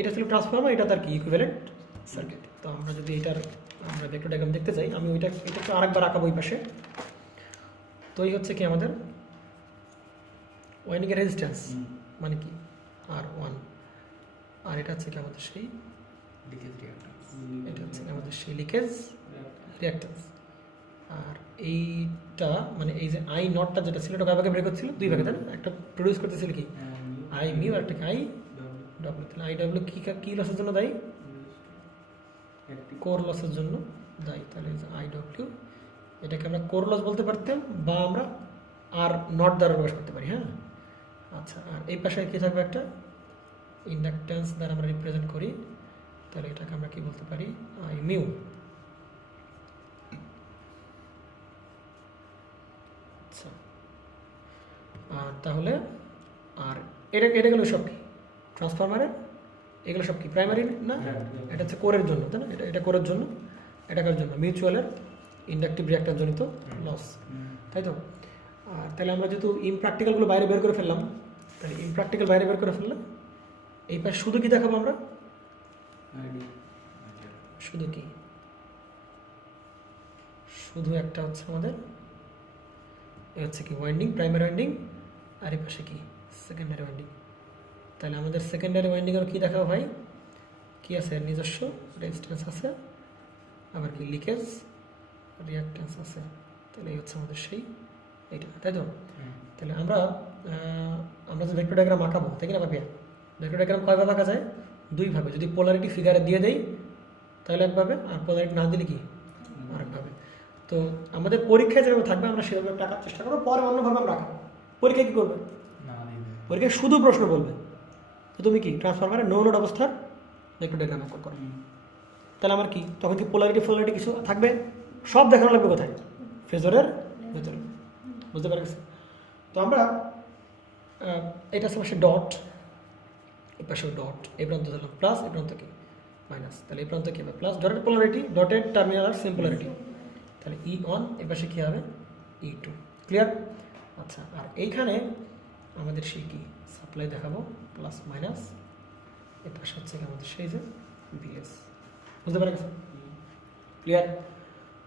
এটা ছিল ট্রান্সফর্মার, এটা তার কি ইকুইভ্যালেন্ট সার্কিট। তো আমরা যদি এটার আমরা ভেক্টর ডায়াগ্রাম দেখতে চাই, আমি এটাকে আরেকবার আঁকাবো ওই পাশে। তো এই হচ্ছে কি আমাদের ওয়াইন্ডিংয়ের রেজিস্ট্যান্স মানে কি R1, আর এটা হচ্ছে কি আমাদের সেই এটা হচ্ছে আমাদের সেই লিকেজ রিঅ্যাক্ট্যান্স। আর এইটা মানে এই যে আই নটটা যেটা ছিল এটা কয় ভাগে ব্রেক হচ্ছিল, দুই ভাগে, তাই না? একটা প্রডিউস করতেছিল কি আই মিউ আর একটা আই ডব্লিউ। তাহলে আই ডব্লিউ কি লসের জন্য দায়ী? কোর লসের জন্য দায়ী। তাহলে আই ডব্লিউ এটাকে আমরা কোর লস বলতে পারতাম, বা আমরা আর নট দ্বারা প্রকাশ করতে পারি। হ্যাঁ, আচ্ছা। আর এই পাশে কি থাকবে? একটা ইন্ডাকট্যান্স দ্বারা আমরা রিপ্রেজেন্ট করি, তাহলে এটাকে আমরা কি বলতে পারি? I mu. আচ্ছা, আর তাহলে আর এটা গেলো সব কি ট্রান্সফরমারের, এগুলো সব কি প্রাইমারি না? এটা হচ্ছে কোরের জন্য, তাই না? এটা কোরের জন্য, এটা কার জন্য? মিউচুয়ালের ইন্ডাকটিভ রিঅ্যাক্টর জনিত লস, তাই তো? আর তাহলে আমরা যেহেতু ইমপ্র্যাকটিক্যালগুলো বাইরে বের করে ফেললাম, তাহলে ইমপ্র্যাকটিক্যাল বাইরে বের করে ফেললাম, এই পাশে শুধু কি দেখাবো আমরা? শুধু কি? শুধু একটা হচ্ছে আমাদের এ হচ্ছে কি ওয়াইন্ডিং, প্রাইমারি ওয়াইন্ডিং, আর এই পাশে কি সেকেন্ডারি ওয়াইন্ডিং। তাহলে আমাদের সেকেন্ডারি ওয়াইন্ডিংয়ের কী দেখাবো ভাই? কি আছে? নিজস্ব রেজিস্ট্যান্স আছে, আবার কি লিকেজ রিঅ্যাক্ট্যান্স আছে। তাহলে এই হচ্ছে আমাদের সেই এইটা, তাই তো? তাহলে আমরা যে ভেক্টর ডায়াগ্রাম আঁকাবো, তাই কিনা ভাবিয়া? ভেক্টর ডায়াগ্রাম কয়ভাবে আঁকা যায়? দুইভাবে। যদি পোলারিটি ফিগারে দিয়ে দেই তাহলে একভাবে, আর পোলারিটি না দিলে কি আরেকভাবে। তো আমাদের পরীক্ষায় যেভাবে থাকবে আমরা সেভাবে একটা আঁকার চেষ্টা করবো, পরে অন্যভাবে আমরা আঁকাবো। পরীক্ষায় কী করবে? পরীক্ষায় শুধু প্রশ্ন বলবে তো তুমি কি ট্রান্সফরমারের নো লোড অবস্থার ভেক্টর ডায়াগ্রাম অঙ্কন করো। তাহলে আমার কি তখন কি পোলারিটি কিছু থাকবে? সব দেখানো লাগবে কোথায়? ফেজরের ভেতরে। বুঝতে পারছি? তো আমরা এটা হচ্ছে ডট, এই পাশে ডট, এই প্রান্ত ধরলাম প্লাস, এই প্রান্ত কি মাইনাস। তাহলে এই প্রান্ত কী হবে? প্লাস। ডটের পোলারিটি, ডটের টার্মিনাল আর সেম পোলারিটি, তাহলে E1, এর পাশে কী হবে? E2। ক্লিয়ার? আচ্ছা, আর এইখানে আমাদের সেই কি সাপ্লাই দেখাবো প্লাস মাইনাস, এর পাশে হচ্ছে কি আমাদের সেই যে VS। বুঝতে পারা গেছে? ক্লিয়ার?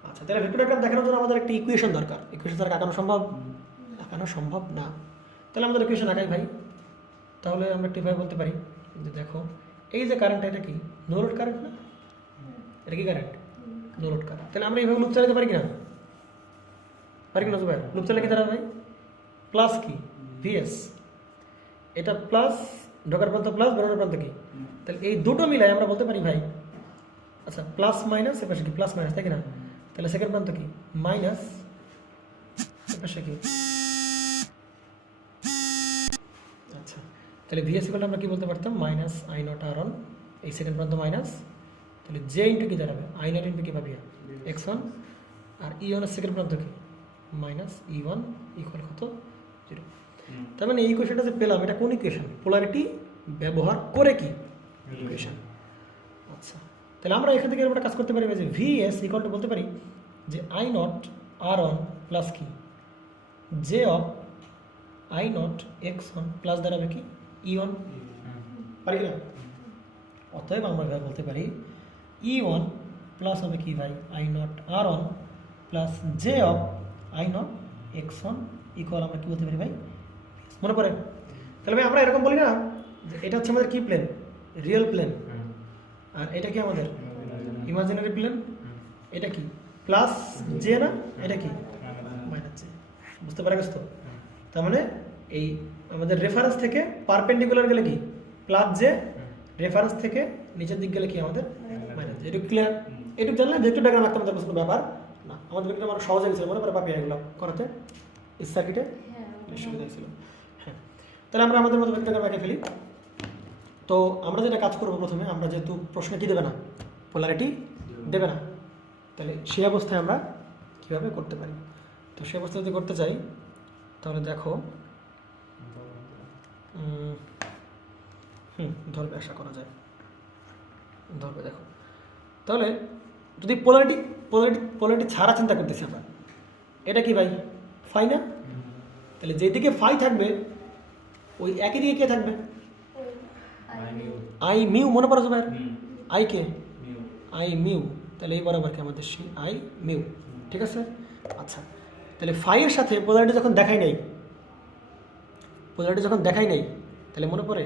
আচ্ছা, তাহলে ভেক্টর ডায়াগ্রাম দেখানোর জন্য আমাদের একটা ইকুয়েশন দরকার। ইকুয়েশন দ্বারা আঁকানো সম্ভব? আঁকানো সম্ভব না। তাহলে আমাদের ইকুয়েশন আঁকাই ভাই। তাহলে আমরা একটু ভাবে বলতে পারি যে দেখো এই যে কারেন্টটা, এটা কি নো লোড কারেন্ট না? এটা কি কারেন্ট? No load current. তাহলে আমরা এইভাবে লুপ চালাতে পারি কিনা? পারি কিনা ভাই? লুপ চালালে কি দাঁড়াবে ভাই? প্লাস কি VS, এটা প্লাস, ঢোকার প্রান্ত প্লাস, বেরোনোর প্রান্ত কি? তাহলে এই দুটো মিলাই আমরা বলতে পারি ভাই, আচ্ছা প্লাস মাইনাস, এপাশে কি প্লাস মাইনাস, তাই কিনা? তাহলে সেকেন্ড প্রান্ত কি মাইনাস, এপাশে কি আচ্ছা। তাহলে VS ইকুয়াল আমরা কি বলতে পারতাম? মাইনাস I নট R1, এই সেকেন্ড প্রান্ত মাইনাস, তাহলে J ইন্টু কি দাঁড়াবে? I নট ইন্টু কি পাবি? X1, আর E1 এর সেকেন্ড প্রান্ত কি মাইনাস E1 ইকুয়াল কত? 0। তার মানে এই ইকুয়েশনটা যে পেলাম এটা কোন ইকুয়েশন? পোলারিটি ব্যবহার করে কি ইকুয়েশন। আচ্ছা, তাহলে আমরা এখান থেকে একটা কাজ করতে পারি যে VS ইকুয়াল টু বলতে পারি যে I নট R1 প্লাস কি J of I not X1 plus দাঁড়াবে কি E1। পারি না? অতএব আমরা বলতে পারি E1 প্লাস হবে কি ভাই I not R1 plus J of I not X1 equal আমরা কি বলতে পারি ভাই? মনে পড়ে? তাহলে ভাই আমরা এরকম বলি না যে এটা হচ্ছে আমাদের কি প্লেন? রিয়েল প্লেন, আর এটা কি আমাদের ইমাজিনারি প্লেন। এটা কি প্লাস জে না? এটা কি মাইনাস জে। বুঝতে পারা গেছে তো? তার মানে এই আমাদের রেফারেন্স থেকে পারপেন্ডিকুলার গেলে কি প্লাস জে, রেফারেন্স থেকে নিচের দিক গেলে কি আমাদের মাইনাস জে। এটুকু ক্লিয়ার? এটুকু জানলে ভেক্টর ডায়াগ্রাম আঁকতে আমাদের কোনো ব্যাপার না। আমাদের ভেক্টর আমার সহজ হয়ে গেছিল, মনে পড়ে পাপি এগুলো করাতে এই সার্কিটে সুবিধা হয়েছিল। হ্যাঁ, তাহলে আমরা আমাদের মতো ভেক্টর ডায়াগ্রাম এঁকে ফেলি। তো আমরা যেটা কাজ করবো প্রথমে, আমরা যেহেতু প্রশ্নে কী দেবে না, পোলারিটি দেবে না, তাহলে সেই অবস্থায় আমরা কীভাবে করতে পারি? তো সেই অবস্থায় যদি করতে চাই তাহলে দেখো ধরবে, আশা করা যায় ধরবে। দেখো তাহলে যদি পোলারিটি ছাড়া চিন্তা করতেছি আমরা, এটা কি ভাই ফাই না? তাহলে যেদিকে ফাই থাকবে ওই একই দিকে কে থাকবে? আই মিউ মনে পড়ে ভাই, আই কে আই মিউ, তাহলে এই বরাবর কি আমাদের সেই আই মিউ, ঠিক আছে। আচ্ছা, তাহলে ফাইয়ের সাথে পোলারিটি যখন দেখাই নাই, পোলারিটি যখন দেখাই নাই, তাহলে মনে পড়ে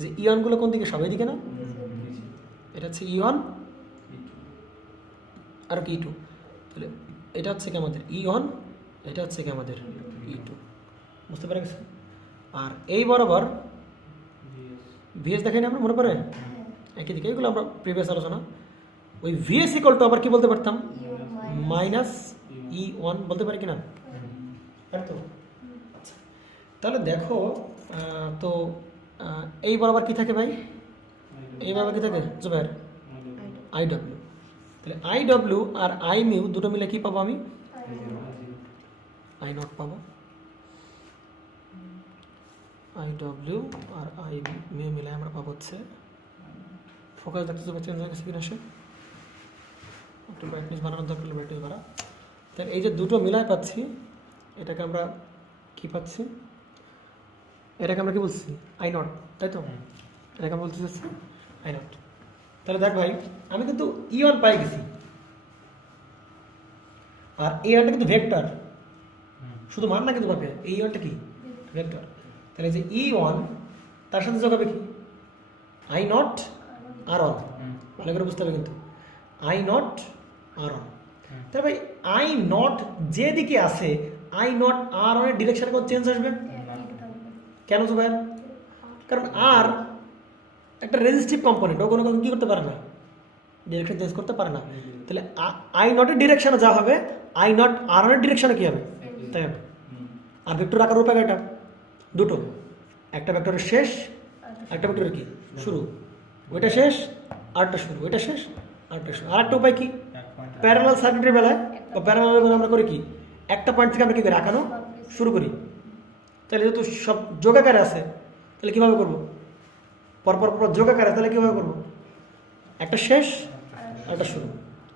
যে ইয়নগুলো কোন দিকে, সবাই দিকে না? এটা হচ্ছে ইয়ন আর কি টু, তাহলে এটা হচ্ছে কি আমাদের ইয়ন, এটা হচ্ছে কি আমাদের ই টু, বুঝতে পেরে গেছে। আর এই বরাবর ভিএস দেখাই না আমরা, মনে পড়ে একই দিকে, এগুলো আমরা প্রিভিয়াস আলোচনা। ওই ভিএস ইকুয়াল টু আবার কি বলতে পারতাম, মাইনাস ই ওয়ান বলতে পারি কিনা, তাই তো। আচ্ছা, তাহলে দেখো তো এই বরাবর কি থাকে ভাই, এই বরাবর কি থাকে জুবাইর, আই ডব্লিউ। তাহলে আই ডব্লিউ আর আই মিউ দুটো মিলে কি পাবো আমি, আই নট পাবো। আই ডব্লিউ আর আই মিউ মিলে আমরা পাবো হচ্ছে, ফোকাস দেখতে চেঞ্জ হয়ে গেছে কিনা, সে একটু ব্রাইটনেস বাড়ানোর দরকার, ব্রাইটনেস বাড়া। তাহলে এই যে দুটো মিলায় পাচ্ছি, এটাকে আমরা কি পাচ্ছি, এটাকে আমরা কি বলছি, আই নট, তাই তো। এটাকে আমরা বলতে চাচ্ছি আই নট। তাহলে দেখ ভাই, আমি কিন্তু ই ওয়ান পাই গেছি, আর এই ওয়ানটা কিন্তু ভেক্টর, শুধু মান না কিন্তু পাবে, এই ওয়ানটা কি ভেক্টর। তাহলে যে ই ওয়ান তার সাথে যোগ হবে কি, আই নট আর অন, ভালো করে বুঝতে হবে কিন্তু, আই নট আর অন। তাহলে ভাই আই নট যেদিকে আছে, আই নট আর অনের ডিরেকশনে কোনো চেঞ্জ আসবে কেন তো ভাই, কারণ আর একটা রেজিস্টিভ কম্পোনেন্ট, ও কোনো কি করতে পারে না, ডিরেকশন চেঞ্জ করতে পারে না। তাহলে আই নটের ডিরেকশনে যা হবে, আই নট আর অনের ডিরেকশনে কি হবে তাই হবে। আর ভেক্টর আকার রূপ এটা দুটো, একটা ভেক্টরের শেষ, একটা ভেক্টরের কি শুরু, ওইটা শেষ আরটা শুরু, ওইটা শেষ আরটা শুরু। আর একটা উপায় কি, প্যারালাল সার্কিটের বেলায় বা প্যারালাল বেলায় আমরা করি কি, একটা পয়েন্ট থেকে আমরা কি করি, আঁকানো শুরু করি। তাহলে যেহেতু সব যোগাকারে আছে, তাহলে কীভাবে করবো, পরপর পর যোগাকারে, তাহলে কীভাবে করবো, একটা শেষ একটা শুরু,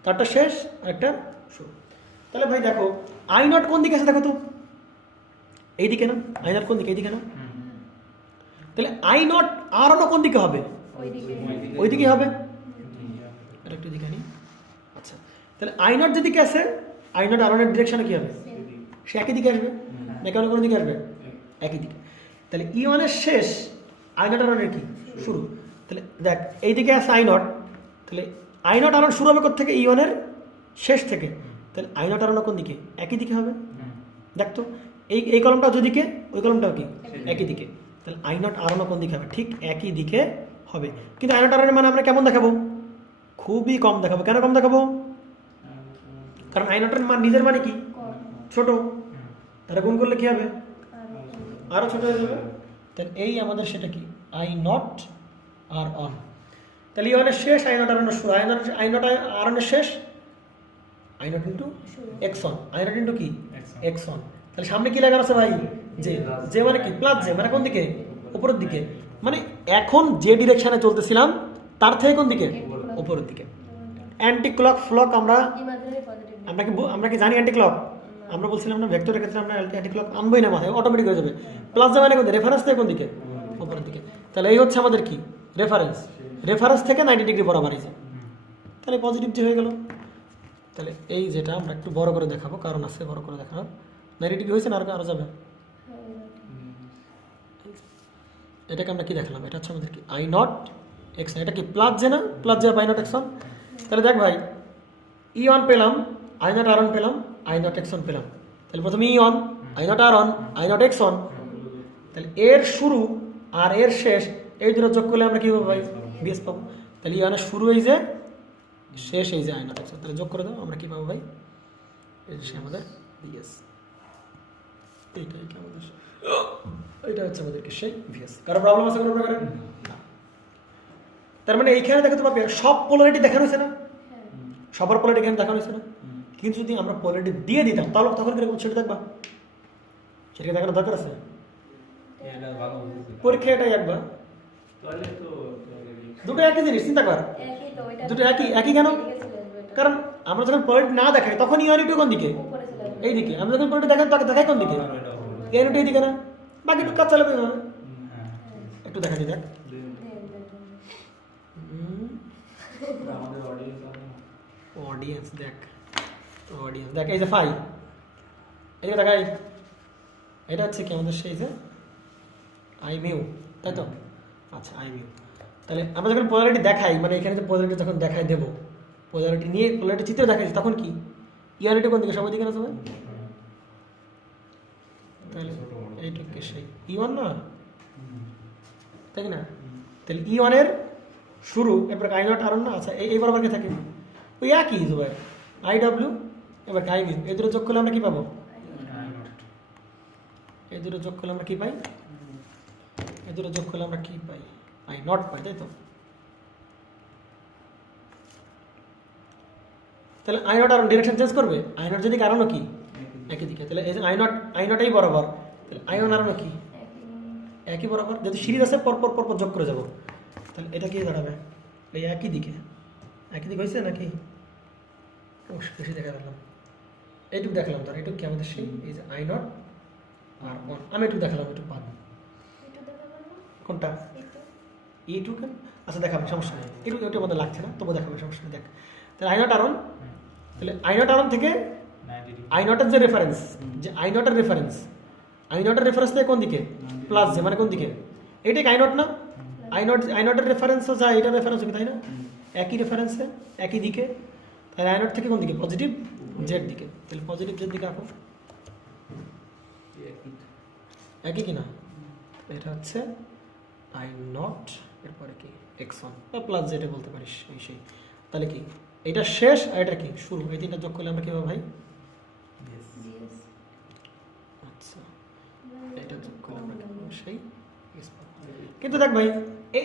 তারটা শেষ আর একটা শুরু। তাহলে ভাই দেখো আই নট কোন দিকে আছে, দেখো তো এইদিকে না, আই নট কোন দিকে, এইদিকে না। তাহলে আই নট আর অন্য কোন দিকে হবে, ওই দিকে হবে, এটা একটু দিকে নিই। আচ্ছা, তাহলে আই নট যেদিকে আছে, আই নট আর অনের ডিরেকশনে কি হবে, সে একই দিকে আসবে না কেন, কোন দিকে আসবে, একই দিকে। তাহলে ই ওয়ানের শেষ, আই নট আর অনের কি শুরু। তাহলে দেখ এইদিকে আছে আই নট, তাহলে আই নট আর অন শুরু হবে কোথা থেকে, ই ওয়ানের শেষ থেকে। তাহলে আই নট আর অন কোন দিকে, একই দিকে হবে। দেখ তো এই কলমটা যেদিকে, ওই কলমটাও কি একই দিকে। তাহলে আই নট আর অন কোন দিকে হবে, ঠিক একই দিকে হবে। কিন্তু আই নট আর অনের মানে আমরা কেমন দেখাবো, খুবই কম দেখাবো। কেন কম দেখাবো, কারণ আই নটের মান নিজের মানে কি ছোট, তারা গুণ করলে কি হবে, আরো ছোট হয়ে যাবে। তাহলে এই আমাদের সেটা কি, আই নট আর অন। তাহলে ইওয়ানের শেষ, আই নট আর অনের শুরু, আই নট আর অনের শেষ, I not into x on, I not into কি এক্স অন। তাহলে সামনে কি লাগানো আছে ভাই, যে মানে কি প্লাস জে, মানে কোন দিকে, উপরের দিকে। মানে এখন যে ডিরেকশনে চলতেছিলাম তার থেকে কোন দিকে, উপরের দিকে। অ্যান্টি ক্লক ফ্লক আমরা কি জানি, অ্যান্টি ক্লক আমরা বলছিলাম না, ভেক্টরের ক্ষেত্রে আমরা অ্যান্টি ক্লক আনবোই না মাথায়, অটোমেটিক হয়ে যাবে। প্লাস জে মানে কোন দিকে, রেফারেন্স থেকে কোন দিকে, উপরের দিকে। তাহলে এই হচ্ছে আমাদের কি রেফারেন্স থেকে 90 ডিগ্রি বরাবর এই যে, তাহলে পজিটিভ যে হয়ে গেল। তাহলে এই যেটা আমরা একটু বড় করে দেখাবো, কারণ আছে বড় করে দেখানোর। 90 ডিগ্রি হয়েছে না, আরো যাবে। এটাকে আমরা কি দেখালাম, এটা হচ্ছে আমাদের কি আই নট এক্স, এটা কি প্লাস জে না, plus J I not X on. তাহলে দেখ ভাই ই অন পেলাম, আই নট আর অন পেলাম, আই নট এক্স অন পেলাম। তাহলে প্রথমে E on, I not R on, I not X on. তাহলে এর শুরু আর এর শেষ, এই দুটো যোগ করলে আমরা কি পাবো ভাই, বিএস পাবো। তাহলে ই অনের শুরু এই যে, শেষ এই যে আই নট এক্স অন, তাহলে যোগ করে দাও, আমরা কি পাবো ভাই, এই যে আমাদের বিএস। এইটাই কি আমাদের, এটা হচ্ছে আমাদেরকে সেই ভিএস। কারো প্রবলেম আছে কোনো প্রকারে? তার মানে এইখানে দেখাতে পারবে সব পোলারিটি দেখানো হয়েছে না, সবার পোলারিটি এখানে দেখানো হয়েছে না। কিন্তু যদি আমরা পোলারিটি দিয়ে দিতাম তাহলে তখন কিরকম সেটা দেখবা, সেটাকে দেখানোর দরকার আছে। পরীক্ষা এটাই একবার, দুটো একই জিনিস, চিন্তা কর, দুটো একই কেন, কারণ আমরা যখন পোলারিটি না দেখাই তখন ইউনিটি কোন দিকে, এই দিকে। আমরা যখন পোলারিটি দেখাই তাকে দেখাই কোন দিকে, ইউনিটি এই দিকে না। বাকি একটু কাজ চালাবে, একটু দেখা দিই দেখ। অডিয়েন্স দেখ, অডিয়েন্স দেখ, এই যে ফাই, এই যে দেখাই, এটা হচ্ছে কি আমাদের সেই যে আই মিউ, তাই তো? আচ্ছা আই মিউ। তাহলে আমরা যখন পোলারিটি দেখাই, মানে এখানে যে পোলারিটি যখন দেখাই দেবো, পোলারিটি নিয়ে পোলারিটি চিত্র দেখাইছি, তখন কি ইয়ারিটি কোন দিকে, সবাই দিকে না সবাই? তাহলে এইটুকু সেই ই1 না, তাই না? তাহলে ই1 এর শুরু, এবার আই নট আর না, আচ্ছা এই বরাবর কে থাকে, ওই একই ভাই আই ডাব্লিউ, এবার আই মিউ, এই দুটো যোগ করলে আমরা কি পাবো? এই দুটো যোগ করলে আমরা কি পাই? এই দুটো যোগ করলে আমরা কি পাই? আই নট পাই, তাই তো? তাহলে আই নট আর ডিরেকশন চেঞ্জ করবে, আই নট যদি কারণও কি একই দিকে, তাহলে এই যে আই নটই বরাবর, তাহলে আই ওয়ান আরও কি একই বরাবর, যদি সিরিজ আছে পরপর পরপর যোগ করে যাব, তাহলে এটা কি দাঁড়াবে? এই একই দিকে, একই দিকে হয়েছে নাকি? বেশি দেখা রাখলাম, এইটুকু দেখালাম, তার এইটুকু কি আমাদের সেই এই যে আই নট আর ওয়ান, আমি একটু দেখালাম, একটু পাবো কোনটা এইটুকু, আচ্ছা দেখাবে সমস্যা নেই, এইটুকু একটু আমাদের লাগছে না, তবু দেখাবে সমস্যা নেই। দেখ তাহলে আই নট আর ওয়ান, তাহলে আই নট আর ওয়ান থেকে আই নটের যে রেফারেন্স, যে আই নটের রেফারেন্স, আই নটের রেফারেন্স থেকে কোন দিকে? প্লাস যে, মানে কোন দিকে? এইটাই আই নট না, আই নটের রেফারেন্সও যা এটার রেফারেন্স কি, তাই না? একই রেফারেন্সে একই দিকে, তাহলে আই নট থেকে কোন দিকে? পজিটিভ জেড দিকে, তাহলে পজিটিভ জেড দিকে আঁকো, একই কি না? এটা হচ্ছে আই নট, এরপরে কি এক্স1 বা প্লাস জেডে বলতে পারিস, এই সেই। তাহলে কি এটা শেষ আর এটা কি শুরু, এই তিনটা যোগ করলে আমরা কি পাবো ভাই? আচ্ছা এটা যোগ করলে আমরা কি পাবো? সেই এক্স পাবো। কিন্তু দেখ ভাই,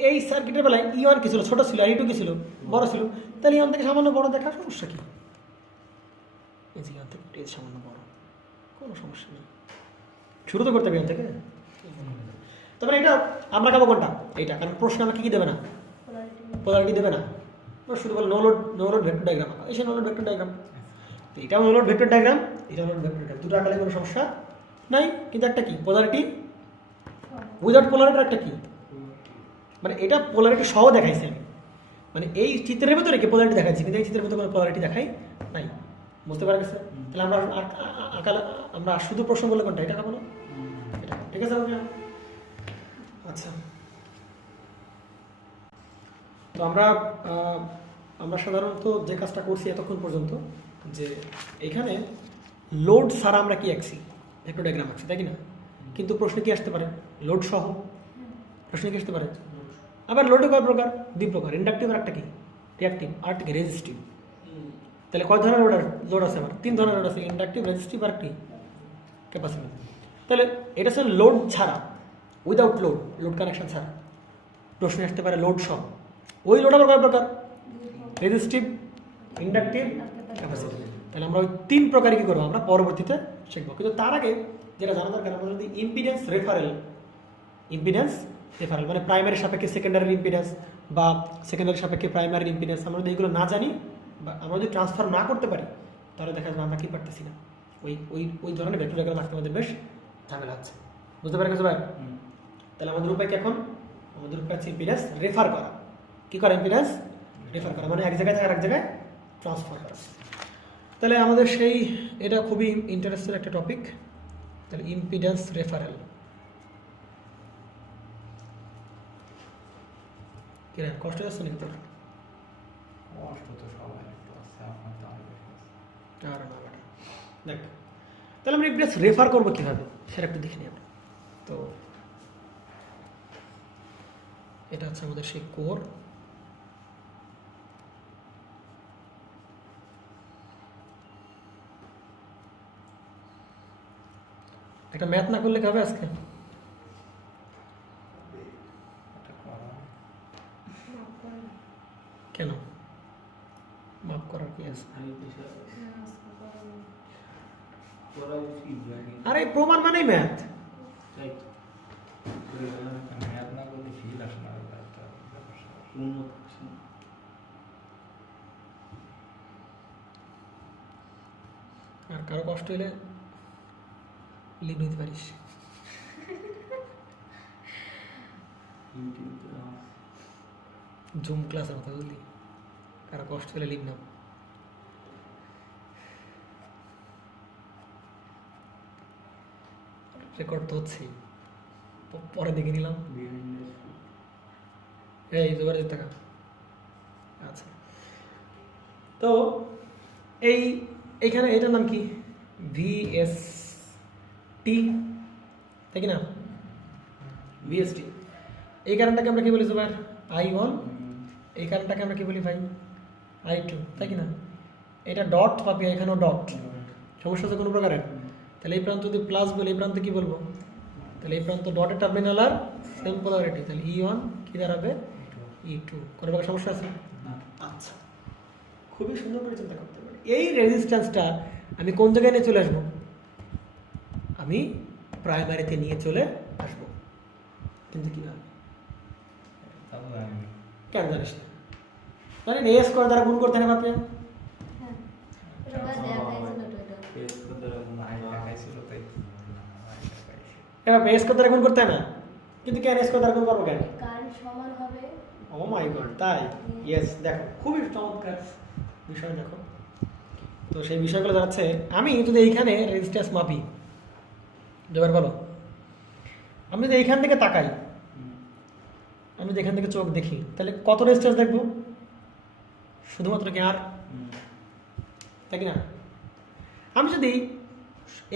এই সার্কিটের বেলায় ই1 কি ছিল? ছোট ছিল, আর ই2 কি ছিল? বড় ছিল। তাহলে ই1 থেকে সামান্য বড় দেখা সমস্যা কি? এই যে ই1 থেকে সামান্য বড়, কোনো সমস্যা নেই, শুরু তো করতে হবে ই1 থেকে। তবে এটা আমরা খাবো কোনটা? এইটা, কারণ প্রশ্ন আমাকে কি দেবে না? পোলারিটি দেবে না, শুধু বলে নো লোড ভেক্টর ডায়াগ্রাম, এসে নো লোড ভেক্টর ডায়াগ্রাম, এটাও নো লোড ভেক্টর ডায়াগ্রাম, এটাও নো লোড ভেক্টর ডায়াগ্রাম, দুটো আকারে কোনো সমস্যা নাই। কিন্তু একটা কি পোলারিটি উইদাউট পোলারিটির একটা কি, মানে এটা পোলারিটি সহ দেখাইছে আমি, মানে এই চিত্রের ভিতরে কি পোলারিটি দেখাচ্ছি, কিন্তু এই চিত্রের ভিতরে কোনো পোলারিটি দেখাই নাই, বুঝতে পারা গেছে? তাহলে আমরা শুধু প্রশ্ন বলে কোনটা? এটা খাবো না, এটা, ঠিক আছে? আচ্ছা, তো আমরা সাধারণত যে কাজটা করছি এতক্ষণ পর্যন্ত, যে এখানে লোড ছাড়া আমরা কি আঁকছি? ভেক্টর ডায়াগ্রাম আঁকছি, তাই কি না? কিন্তু প্রশ্নে কি আসতে পারে? লোড সহ প্রশ্নে কি আসতে পারে? আবার লোডে কয় প্রকার? দুই প্রকার, ইন্ডাকটিভ আর একটা কি রিঅ্যাকটিভ, আর একটা কি রেজিস্টিভ। তাহলে কয় ধরনের লোড আছে? আমার তিন ধরনের লোড আছে, ইন্ডাকটিভ, রেজিস্টিভ আর কি ক্যাপাসিটিভ। তাহলে এটা হচ্ছে লোড ছাড়া, উইদাউট লোড কানেকশন ছাড়া প্রশ্নে আসতে পারে লোড সহ। ওই লোড আবার কয় প্রকার? Resistive, inductive, capacitive. তাহলে আমরা ওই তিন প্রকারই কী করবো আমরা পরবর্তীতে শিখবো। কিন্তু তার আগে যেটা জানা দরকার, আমরা যদি ইম্পিডেন্স রেফারেল মানে প্রাইমারি সাপেক্ষে সেকেন্ডারি ইম্পিডেন্স বা সেকেন্ডারি সাপেক্ষে প্রাইমারি ইম্পিডেন্স, আমরা যদি এইগুলো না জানি বা আমরা যদি ট্রান্সফার না করতে পারি, তাহলে দেখা যাবে আমরা কি পারতেছি না, ওই ধরনের ভেক্টর ডায়াগ্রাম আঁকতে আমাদের বেশ ঝামেলা আছে, বুঝতে পারি গেছো ভাই? তাহলে আমাদের উপায় কি এখন? আমাদের উপায় হচ্ছে ইম্পিডেন্স রেফার করা। কী করা? ইম্পিডেন্স রেফার করা, মানে এক জায়গায় থেকে আরেক জায়গায় ট্রান্সফার করা। তাহলে আমাদের সেই এটা খুবই ইন্টারেস্টেড একটা টপিক। তাহলে ইম্পিডেন্স রেফারেল কিরা কষ্ট যাচ্ছে নাকি তোর? আর না দেখ, তাহলে আমরা ইম্পিডেন্স রেফার করবো কীভাবে সেটা একটু দেখে নিই আমরা। তো এটা হচ্ছে আমাদের সেই কোর। একটা ম্যাথ না করলে কি হবে আজকে? কেন মাফ করার কি আছে? আরে প্রমাণ মানেই ম্যাথ। আর কারো কষ্ট হলে লিভ নিতে পারিস। জুম ক্লাসের কথা বললি, কারো কষ্ট হলে লিভ নাও। রেকর্ড তো হচ্ছেই, পরে দেখে নিলাম। এই দুবার টাকা। আচ্ছা, তো এইখানে এটার নাম কি? VST, তাই কি না? VST। এই কারণটাকে আমরা কি বলি জুবাইর? I1। এই কারণটাকে আমরা কি বলি ভাই? I2, তাই কি না? এটা ডট পাবি, এখানেও ডট। সমস্যা হচ্ছে কোনো প্রকারের? তাহলে এই প্রান্ত যদি প্লাস বলি, এই প্রান্ত কি বলবো? তাহলে এই প্রান্ত ডটের টার্মিনাল আর সেম পোলারিটি, তাহলে E1 কি দাঁড়াবে? E2। কোনো প্রকার সমস্যা আছে? আচ্ছা, খুবই সুন্দর করে চিন্তা করতে পারি। এই রেজিস্ট্যান্সটা আমি কোন জায়গায় নিয়ে চলে আসবো? আমি প্রাইমারিতে নিয়ে চলে আসবো, কিন্তু কিভাবে? কেন জানিস না? জানেন এস করে দ্বারা গুণ করতে হবে আপনি। এবার এস করে দ্বারা গুণ করতে না, কিন্তু কেন এস করে দ্বারা গুণ করবো কেন? ও মাই গড, তাই? ইয়েস, দেখো খুবই চমৎকার বিষয়। দেখো তো সেই বিষয়গুলো যাচ্ছে, আমি যদি এইখানে রেজিস্ট্যান্স মাপি, এবার বলো, আমি যদি এইখান থেকে তাকাই, আমি যদি এখান থেকে চোখ দেখি, তাহলে কত রেজিস্ট্যান্স দেখবো? শুধুমাত্র কি আর, তাই কি না? আমি যদি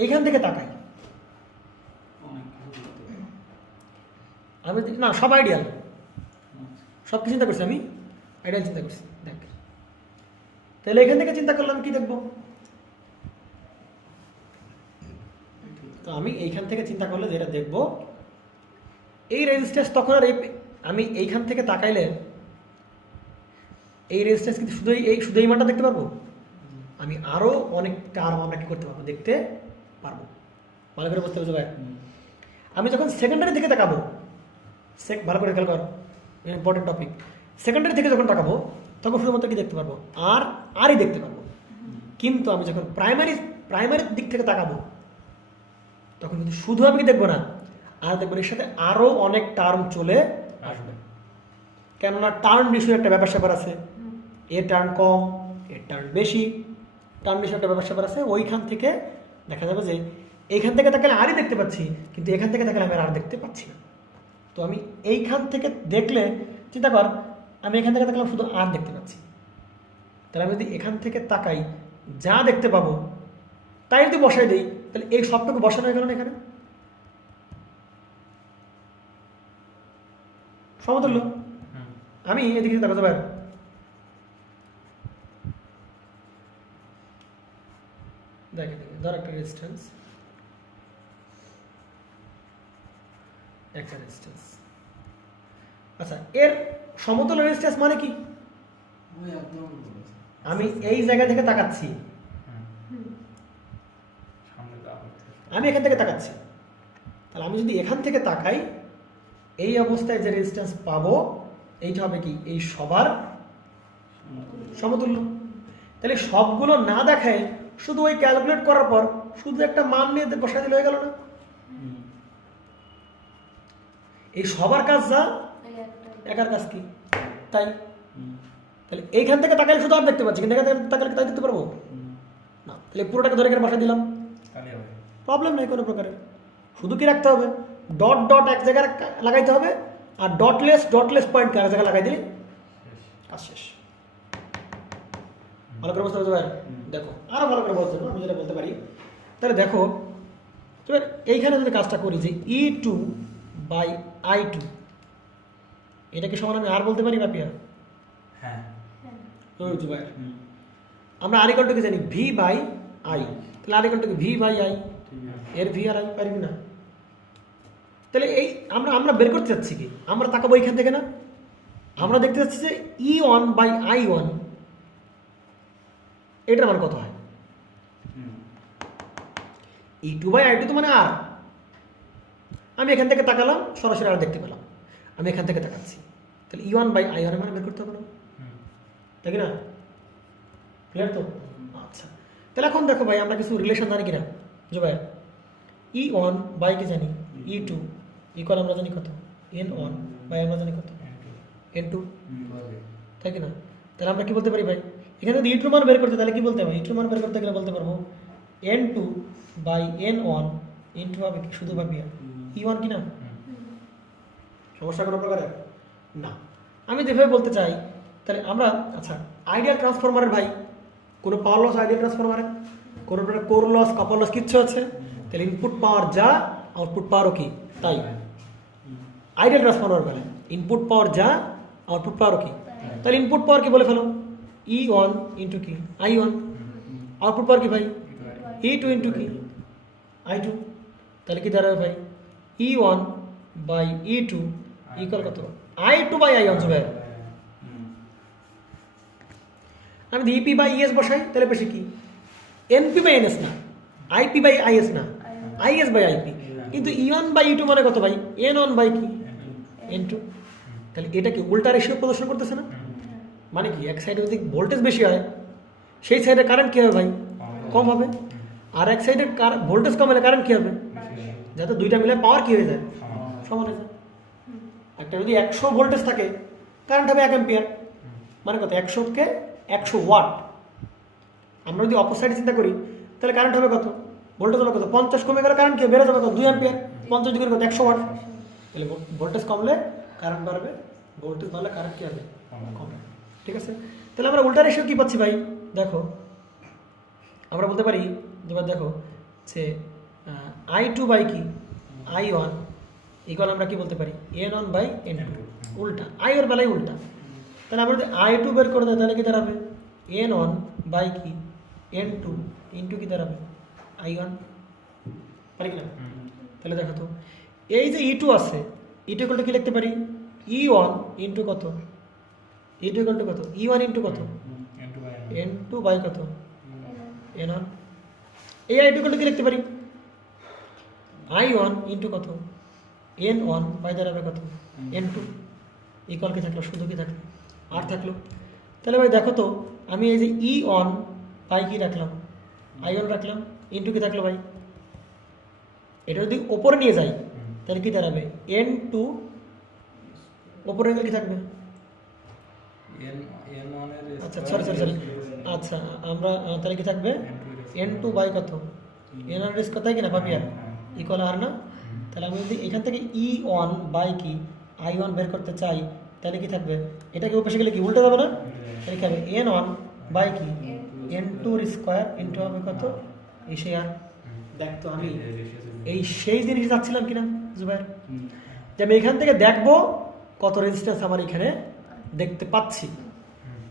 এইখান থেকে তাকাই, আমি না সব আইডিয়াল, সব কি চিন্তা করছি আমি? আইডিয়াল চিন্তা করছি। দেখ, তাহলে এখান থেকে চিন্তা করলে আমি কি দেখবো? তো আমি এইখান থেকে চিন্তা করলে যেটা দেখবো, এই রেজিস্ট্যান্স তখন আর আমি এইখান থেকে তাকাইলে এই রেজিস্ট্যান্স কিন্তু শুধু এই মানটা দেখতে পারবো? আমি আরো অনেক টার্ম আমরা কি করতে পারবো? দেখতে পারবো। ভালো করে বুঝতে পারছো ভাই? আমি যখন সেকেন্ডারি থেকে তাকাবো, ভালো করে খেয়াল কর, ইম্পর্টেন্ট টপিক। সেকেন্ডারি থেকে যখন তাকাবো, তখন শুধুমাত্র কি দেখতে পারবো? আরই দেখতে পারবো। কিন্তু আমি যখন প্রাইমারির দিক থেকে তাকাবো, তখন কিন্তু শুধু আমি কি দেখবো না, আর দেখবো এর সাথে আরো অনেক টার্ম চলে আসবে। কেননা টার্ম রেশিও একটা ব্যাপার স্যাপার আছে, এর টার্ম কম, এর টার্ম বেশি, টার্ম রেশিও একটা ব্যাপার স্যাপার আছে। ওইখান থেকে দেখা যাবে যে এইখান থেকে তাকালে আরই দেখতে পাচ্ছি, কিন্তু এখান থেকে তাকালে আমি আর দেখতে পাচ্ছি না। তো আমি এইখান থেকে দেখলে, চিন্তা কর, আমি এখান থেকে তাকালাম শুধু আর দেখতে পাচ্ছি, তাহলে আমি যদি এখান থেকে তাকাই যা দেখতে পাবো তাই যদি বসাই দিই, তাহলে এই সবটুকু বসানো হয়ে গেল না এখানে, সমতুল্য। আমি এদিকে চিন্তা করতে পারি, দেখে ধর একটা রেজিস্ট্যান্স, একটা রেজিস্ট্যান্স। আচ্ছা, এর সমতুল্য রেজিস্ট্যান্স মানে কি? আমি এই জায়গা থেকে তাকাচ্ছি, আমি এখান থেকে তাকাচ্ছি, তাহলে আমি যদি এখান থেকে তাকাই, এই অবস্থায় যে রেজিস্ট্যান্স পাবো এইটা হবে কি? এই সবার সমতুল্য। তাহলে সবগুলো না দেখায় শুধু ওই ক্যালকুলেট করার পর শুধু একটা মান নিয়ে বসাই দিলে হয়ে গেল না? এই সবার কাজ যা, একার কাজ কি? তাই? তাহলে এইখান থেকে তাকালে শুধু আর দেখতে পাচ্ছি, কিন্তু এখান থেকে তাকালে তাই দেখতে পারবো না। তাহলে পুরোটাকে ধরে এখানে বসাই দিলাম, প্রবলেম নেই কোনো প্রকারের। শুধু কি রাখতে হবে? ডট ডট এক জায়গায় লাগাইতে হবে, আর ডটলেস পয়েন্ট এক জায়গায় লাগাই দিলে কাজ শেষ। ভালো করে বুঝতে পারছো? দেখো আরো ভালো করে বলতে আমি যেটা বলতে পারি, তাহলে দেখো এবার এইখানে যদি কাজটা করি যে E2/I2, এটা কি সমান আমি আর বলতে পারি বাপিয়া? হ্যাঁ, আমরা আর ইকুয়াল টু কি জানি? V/I। তাহলে আর ইকুয়াল টু কি? V/I, এর V আর I পারবি না? তাহলে এই আমরা বের করতে চাচ্ছি কি? আমরা তাকাবো এইখান থেকে না, আমরা দেখতে চাচ্ছি যে E1/I1 এটার মান কত হয়? E2/I2 তো মানে আর, আমি এখান থেকে তাকালাম, সরাসরি আর দেখতে পেলাম, আমি এখান থেকে তাকাচ্ছি, তাহলে E1/I1 মানে বের করতে হবে না, তাই কি না? ক্লিয়ার তো? আচ্ছা, তাহলে এখন দেখো ভাই, আমরা কিছু রিলেশন জানি কিনা যে ভাই E1 কি জানি? E2 ইকুয়াল আমরা জানি কত? N1 আমরা জানি কত? N2, তাই কি না? তাহলে আমরা কি বলতে পারি ভাই, এখানে যদি E2 মান বের করতে, তাহলে কি বলতে হবে? E2 মান বের করতে গেলে বলতে পারবো N2/N1 ইন্টু হবে কি শুধু পাবি E1 কি না? সমস্যা কোনো প্রকারের না। আমি যেভাবে বলতে চাই তাহলে আমরা আচ্ছা আইডিয়াল ট্রান্সফরমারের ভাই কোনো পাওয়ার লস আইডিয়াল ট্রান্সফরমারে কোনো কোর লস কপার লস কিচ্ছু আছে? তাহলে ইনপুট পাওয়ার যা আউটপুট পাওয়ারও কি তাই। আইডিয়াল ট্রান্সফরমার বলে ইনপুট পাওয়ার যা আউটপুট পাওয়ারও কি। তাহলে ইনপুট পাওয়ার কি বলে ফেলো E1 ইন্টু কি I1, আউটপুট পাওয়ার কি ভাই E2 ইন্টু কি I2। তাহলে কি দাঁড়াবে ভাই E1 বাই E2 ইকুয়াল কত I2 বাই I1 জুবাই। আমি যদি EP বাই ES বসাই তাহলে পেশে কি NP বাই NS না, IP বাই IS না, IS বাই IP। কিন্তু E1 বাই E2 মানে কত ভাই N1 বাই কি N2। তাহলে এটা কি উল্টা রেশিও প্রদর্শন করতেছে না? মানে কি এক সাইডে যদি ভোল্টেজ বেশি হয় সেই সাইডে কারেন্ট কী হবে ভাই কম হবে, আর এক সাইডে ভোল্টেজ কম হলে কারেন্ট কী হবে যাতে দুইটা মিলে পাওয়ার কী হয়ে যায় সমান হয়ে যায়। একটা যদি 100 ভোল্টেজ থাকে কারেন্ট হবে 1 অ্যাম্পিয়ার, মানে কত 100কে 100 ওয়াট। আমরা যদি অপোসাইডে চিন্তা করি তাহলে কারেন্ট হবে কত ভোল্টেজ হবে কত 50 কমে গেলে কারেন্ট কি বেড়ে যাবে কত 2 অ্যাম্পিয়ার, 50 ডিগ্রি কত 100 ওয়াট। তাহলে ভোল্টেজ কমলে কারেন্ট বাড়বে, ভোল্টেজ বাড়লে কারেন্ট কী হবে কমবে। ঠিক আছে, তাহলে আমরা উল্টা রেশিও কী পাচ্ছি ভাই দেখো আমরা বলতে পারি এবার দেখো যে I2 বাই কি I1 ইকুয়াল আমরা কি বলতে পারি N1 বাই N2। উল্টা I এর বেলায় উল্টা। তাহলে আমরা যদি I2 বের করে দেয় তাহলে কি দাঁড়াবে N1 বাই কি N2 ইন্টু কি দাঁড়াবে I1, পারি কি না? তাহলে দেখো তো এই যে E2 আছে E2 ইকুয়ালটা কি লিখতে পারি E1 ইন্টু কত E2 ইকুয়াল টু কত E1 ইন্টু কত N2 বাই কত N1। এই I2 ইকুয়াল টু কি লিখতে পারি I1 ইন্টু কত N1 বাই দাঁড়াবে কত N2 ইকুয়াল কি থাকলো শুধু কি থাকলো আর থাকলো। তাহলে ভাই দেখো তো আমি এই যে E1 বাই কি রাখলাম I1 রাখলাম ইন্টু কি থাকলো ভাই, এটা যদি ওপরে নিয়ে যাই তাহলে কি দাঁড়াবে N2 ওপরে গেলে কি থাকবে আচ্ছা সরি আচ্ছা আমরা তাহলে কি থাকবে N2 বাই কত N1 রেস কত কি না পাবি আর ইকুয়াল আর না। তাহলে আমি যদি এখান থেকে E1 বাই কি I1 বের করতে চাই তাহলে কি থাকবে এটা কি উপরে গেলে কি উল্টে যাবে না, তাহলে কি হবে N1 বাই কি N2 স্কোয়ার ইন্টু হবে কত এই সেই আর। দেখ তো আমি এই সেই জিনিস যাচ্ছিলাম কিনা জুবাইর যে আমি এখান থেকে দেখবো কত রেজিস্ট্যান্স আমার এখানে দেখতে পাচ্ছি।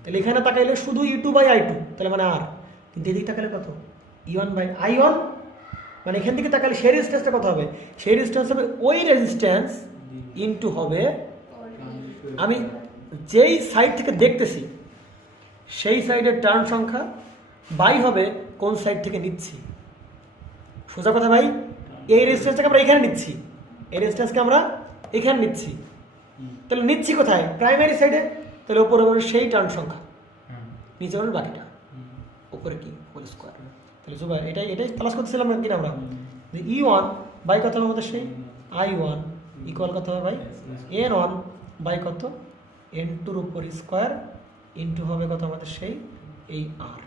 তাহলে এখানে তাকাইলে শুধু E2 বাই I2 তাহলে মানে আর, কিন্তু এদিকে তাকালে কত E1 বাই I1 মানে এখান থেকে তাকালে সেই রেজিস্ট্যান্সটা কত হবে সেই রেজিস্ট্যান্স হবে ওই রেজিস্ট্যান্স ইনটু হবে আমি যেই সাইড থেকে দেখতেছি সেই সাইডের টার্ন সংখ্যা বাই হবে কোন সাইড থেকে নিচ্ছি। সোজা কথা ভাই এই রেজিস্ট্যান্সটাকে আমরা এখানে নিচ্ছি, এই রেজিস্ট্যান্সকে আমরা এখানে নিচ্ছি, তাহলে নিচ্ছি কোথায় প্রাইমারি সাইডে, তাহলে ওপরে ওপরে সেই টার্ন সংখ্যা নিচে ওর বাকিটা উপরে কি হোল স্কোয়ার। তাহলে জুবাই এটাই ক্লাস করতেছিলাম কিনা আমরা যে E1 বাই কত হবে আমাদের সেই I1 ইকুয়াল কত হবে ভাই N1 বাই কত N2 উপর স্কোয়ার ইন্টু হবে কত আমাদের সেই এই আর।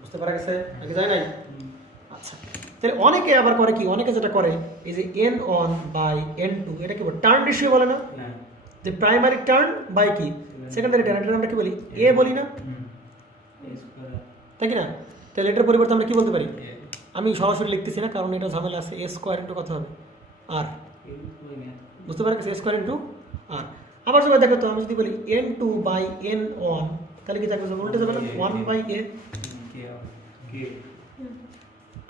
বুঝতে পারা গেছে নাকি যায় নাই? আচ্ছা তাহলে অনেকে আবার করে কি অনেকে যেটা করে এই যে N1 বাই N2 এটা কি টার্ন রেশিও বলে না, যে প্রাইমারি টার্ন বাই কি সেকেন্ডারি টার্ন, এটা আমরা কি বলি এ বলি না তাই কি না? তাহলে এটার পরিবর্তে আমরা কি বলতে পারি আমি সরাসরি লিখতেছি না কারণ এটা ঝামেলা আছে এ স্কোয়ার ইন্টু কত হবে আর। বুঝতে পারা গেছে এ স্কোয়ার ইন্টু আর। আবার সবাই দেখো তো আমি যদি বলি N2 বাই N1 তাহলে কি থাকবে উল্টে যাবে না 1 বাই এ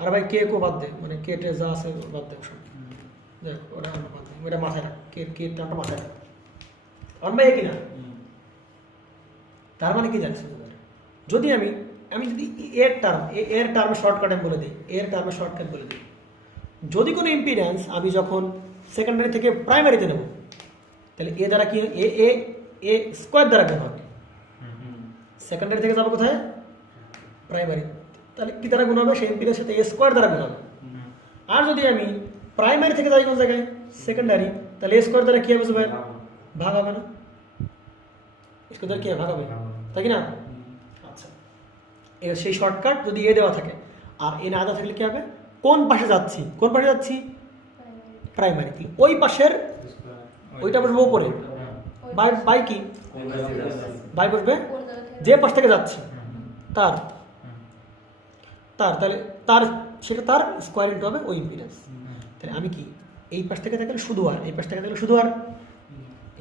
আর ভাই কে কো বাদ দে মানে কে টে যা আছে বাদ দে সব দেখ ওটা আমরা বাদ দে ওটা মাথায় রাখ কে টার্মটা মাথায় রাখ 1 বাই এ কিনা। তার মানে কি জানিস যদি আমি যদি এর টার্মে শর্টকাট আমি বলে দিই এর টার্মে শর্টকাট বলে দিই যদি কোনো ইম্পিডেন্স আমি যখন সেকেন্ডারি থেকে প্রাইমারিতে নেব তাহলে এ দ্বারা কি এ স্কোয়ার দ্বারা গুণ হবে, সেকেন্ডারি থেকে যাবো কোথায় প্রাইমারি তাহলে কি দ্বারা গুণ হবে সেই ইম্পিডেন্সের সাথে এ স্কোয়ার দ্বারা গুণ হবে। আর যদি আমি প্রাইমারি থেকে যাই কোন জায়গায় সেকেন্ডারি তাহলে এ স্কোয়ার দ্বারা কী হবে ভাই ভাগ হবে না, স্কোয়ার দ্বারা কী ভাগ হবে তাই কি না। আচ্ছা সেই শর্টকাট যদি এ দেওয়া থাকে আর এ না দেওয়া থাকলে কী হবে কোন পাশে যাচ্ছি, কোন পাশে যাচ্ছি, প্রাইমারি। ওই পাশের ওইটা বসবে উপরে, বাই কি, বাই বসবে যে পাশ থেকে যাচ্ছে তার, তাহলে তার সেটা তার স্কোয়ার ইন্টু হবে ওই ইম্পিডেন্স। তাহলে আমি কি এই পাশ থেকে তাকালে শুধু আর, এই পাশ থেকে তাকালে শুধু আর,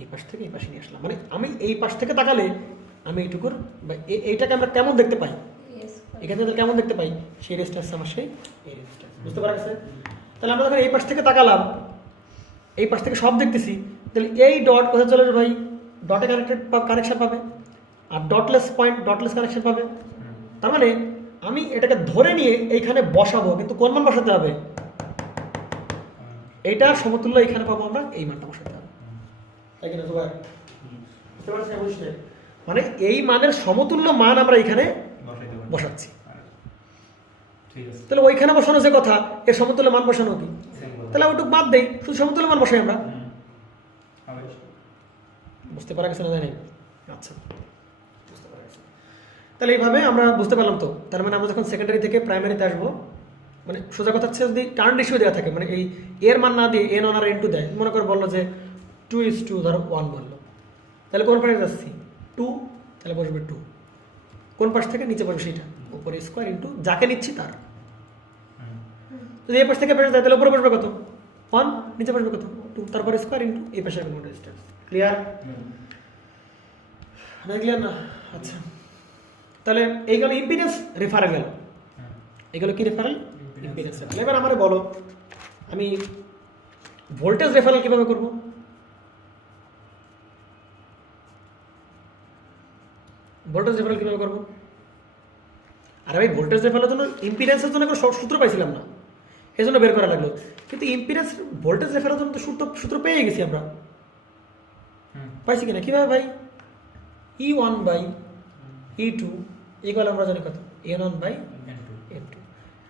এই পাশ থেকে এই পাশে নিয়ে আসলাম, মানে আমি এই পাশ থেকে তাকালে আমি এইটুকুর এইটাকে আমরা কেমন দেখতে পাই, এখান থেকে কেমন দেখতে পাই, সেই রেজিস্ট্যান্স আমার সেই এই রেজিস্ট্যান্স, বুঝতে পারা গেছে? তাহলে আমরা যখন এই পাশ থেকে তাকালাম, এই পাশ থেকে সব দেখতেছি, তাহলে এই ডট কোথায় চলে যাবে ভাই, ডটে কানেকশন পাবে, আর ডটলেস পয়েন্ট ডটলেস কানেকশন পাবে। তার মানে আমি এটাকে ধরে নিয়ে এইখানে বসাবো, কিন্তু কোন মান বসাতে হবে, এইটার সমতুল্য এইখানে পাবো আমরা, এই মানটা বসাতে হবে, তাই কিনা সবাই? বুঝতে পারছেন? মানে এই মানের সমতুল্য মান আমরা এখানে বসাচ্ছি। তাহলে ওইখানে বসানো যে কথা, এর সমতুল্য মান বসানো কি, তাহলে ওইটুকু বাদ দেই, শুধু সমতুল্য মান বসাই আমরা। বুঝতে পারা গেছে না জানি? আচ্ছা, বুঝতে পারা গেছে। তাহলে এইভাবে আমরা বুঝতে পারলাম তো। তার মানে আমরা যখন সেকেন্ডারি থেকে প্রাইমারিতে আসবো, মানে সোজা কথা হচ্ছে যদি টার্ন রেশিও দেওয়া থাকে, মানে এই এর মান না দিয়ে n1 আর n2 দেয়, মনে করে বললো যে 2:2 ধরো 1 বললো, তাহলে কোন পাশে যাচ্ছি 2, তাহলে বসবে 2, কোন পাশ থেকে নিচে বসবে সেটা, উপরে স্কোয়ার ইন্টু যাকে নিচ্ছি তার। যদি এই পাশ থেকে বেড়ে যায় তাহলে উপরে বসবে কত 1, নিচে বসবে কত 2, তারপরে স্কোয়ার ইন্টু এই পাশে কোনো রেজিস্ট্যান্স। ক্লিয়ার না? ক্লিয়ার না? আচ্ছা, তাহলে এইগুলো ইম্পিডেন্স রেফারেল গেল, এগুলো কি রেফারেল, ইম্পিডেন্স রেফারেল। এবার আমারে বলো আমি ভোল্টেজ রেফারেল কিভাবে করব? ভোল্টেজ রেফারেল কিভাবে করব? আরে ভাই ভোল্টেজ রেফারেলের জন্য ইম্পিডেন্সের জন্য কোনো সূত্র পাইছিলাম না, এই জন্য বের করা লাগলো। কিন্তু ইম্পিডেন্স ভোল্টেজ রেফারেলের জন্য তো সূত্র পেয়ে গেছি আমরা, পাইছি কিনা? কিভাবে ভাই? E1 বাই E2 এগুলো আমরা জানি কত, N1 বাই N2।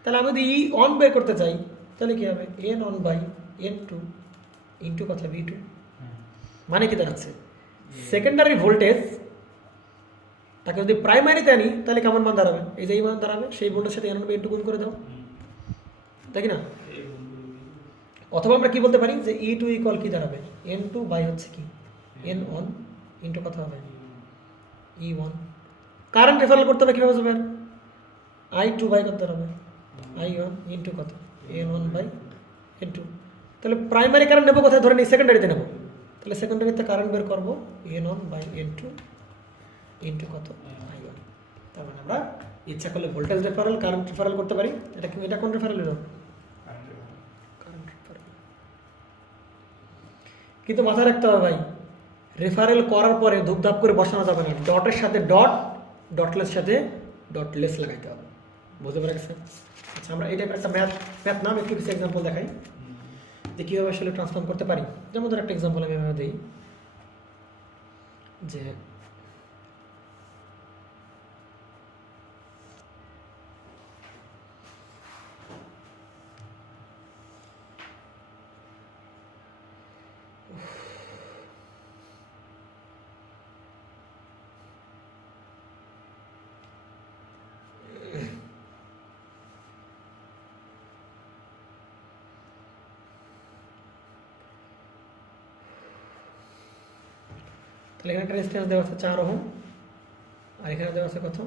তাহলে আমি যদি E1 বের করতে চাই তাহলে কি হবে, N1 বাই N2 ইন্টু কথা V2। মানে কি দাঁড়াচ্ছে, সেকেন্ডারি ভোল্টেজ তাকে যদি প্রাইমারিতে আনি তাহলে কেমন মান দাঁড়াবে, এই যে এই মান দাঁড়াবে, সেই ভোল্টেজের সাথে N1 বাই N2 গুণ করে দাও, তাই কি না? অথবা আমরা কি বলতে পারি যে E2 ইকুয়াল কি দাঁড়াবে, N2 বাই হচ্ছে কি N1 ইন্টু কথা হবে E1। কারেন্ট রেফারেল করতে হবে কীভাবে যাবেন, I2 বাই করতে হবে I1 ইন্টু কত N1 বাই N2। তাহলে প্রাইমারি কারেন্ট নেবো কোথায়, ধরে নিই সেকেন্ডারিতে নেবো, তাহলে সেকেন্ডারিতে কারেন্ট বের করবো N1 বাই N2 ইন্টু কত I1। তার মানে আমরা ইচ্ছা করলে ভোল্টেজ রেফারেল, কারেন্ট রেফারেল করতে পারি। এটা কোন রেফারেল হলো, কারেন্ট রেফারেল। কিন্তু মাথায় রাখতে হবে ভাই, রেফারেল করার পরে ধূপধাপ করে বসানো যাবে না, ডটের সাথে ডট, ডটলেস সাথে ডটলেস লাগাইতে হবে, বুঝতে পারা গেছে? আচ্ছা, আমরা এই টাইপের একটা ম্যাথ নাম একটু কিছু এক্সাম্পল দেখাই যে কীভাবে আসলে ট্রান্সফর্ম করতে পারি। যেমন ধর একটা এক্সাম্পল আমি এভাবে দিই যে তাহলে এখানে একটা রেজিস্ট্যান্স দেওয়া আছে 4 ওহম, আর এখানে দেওয়া আছে কত,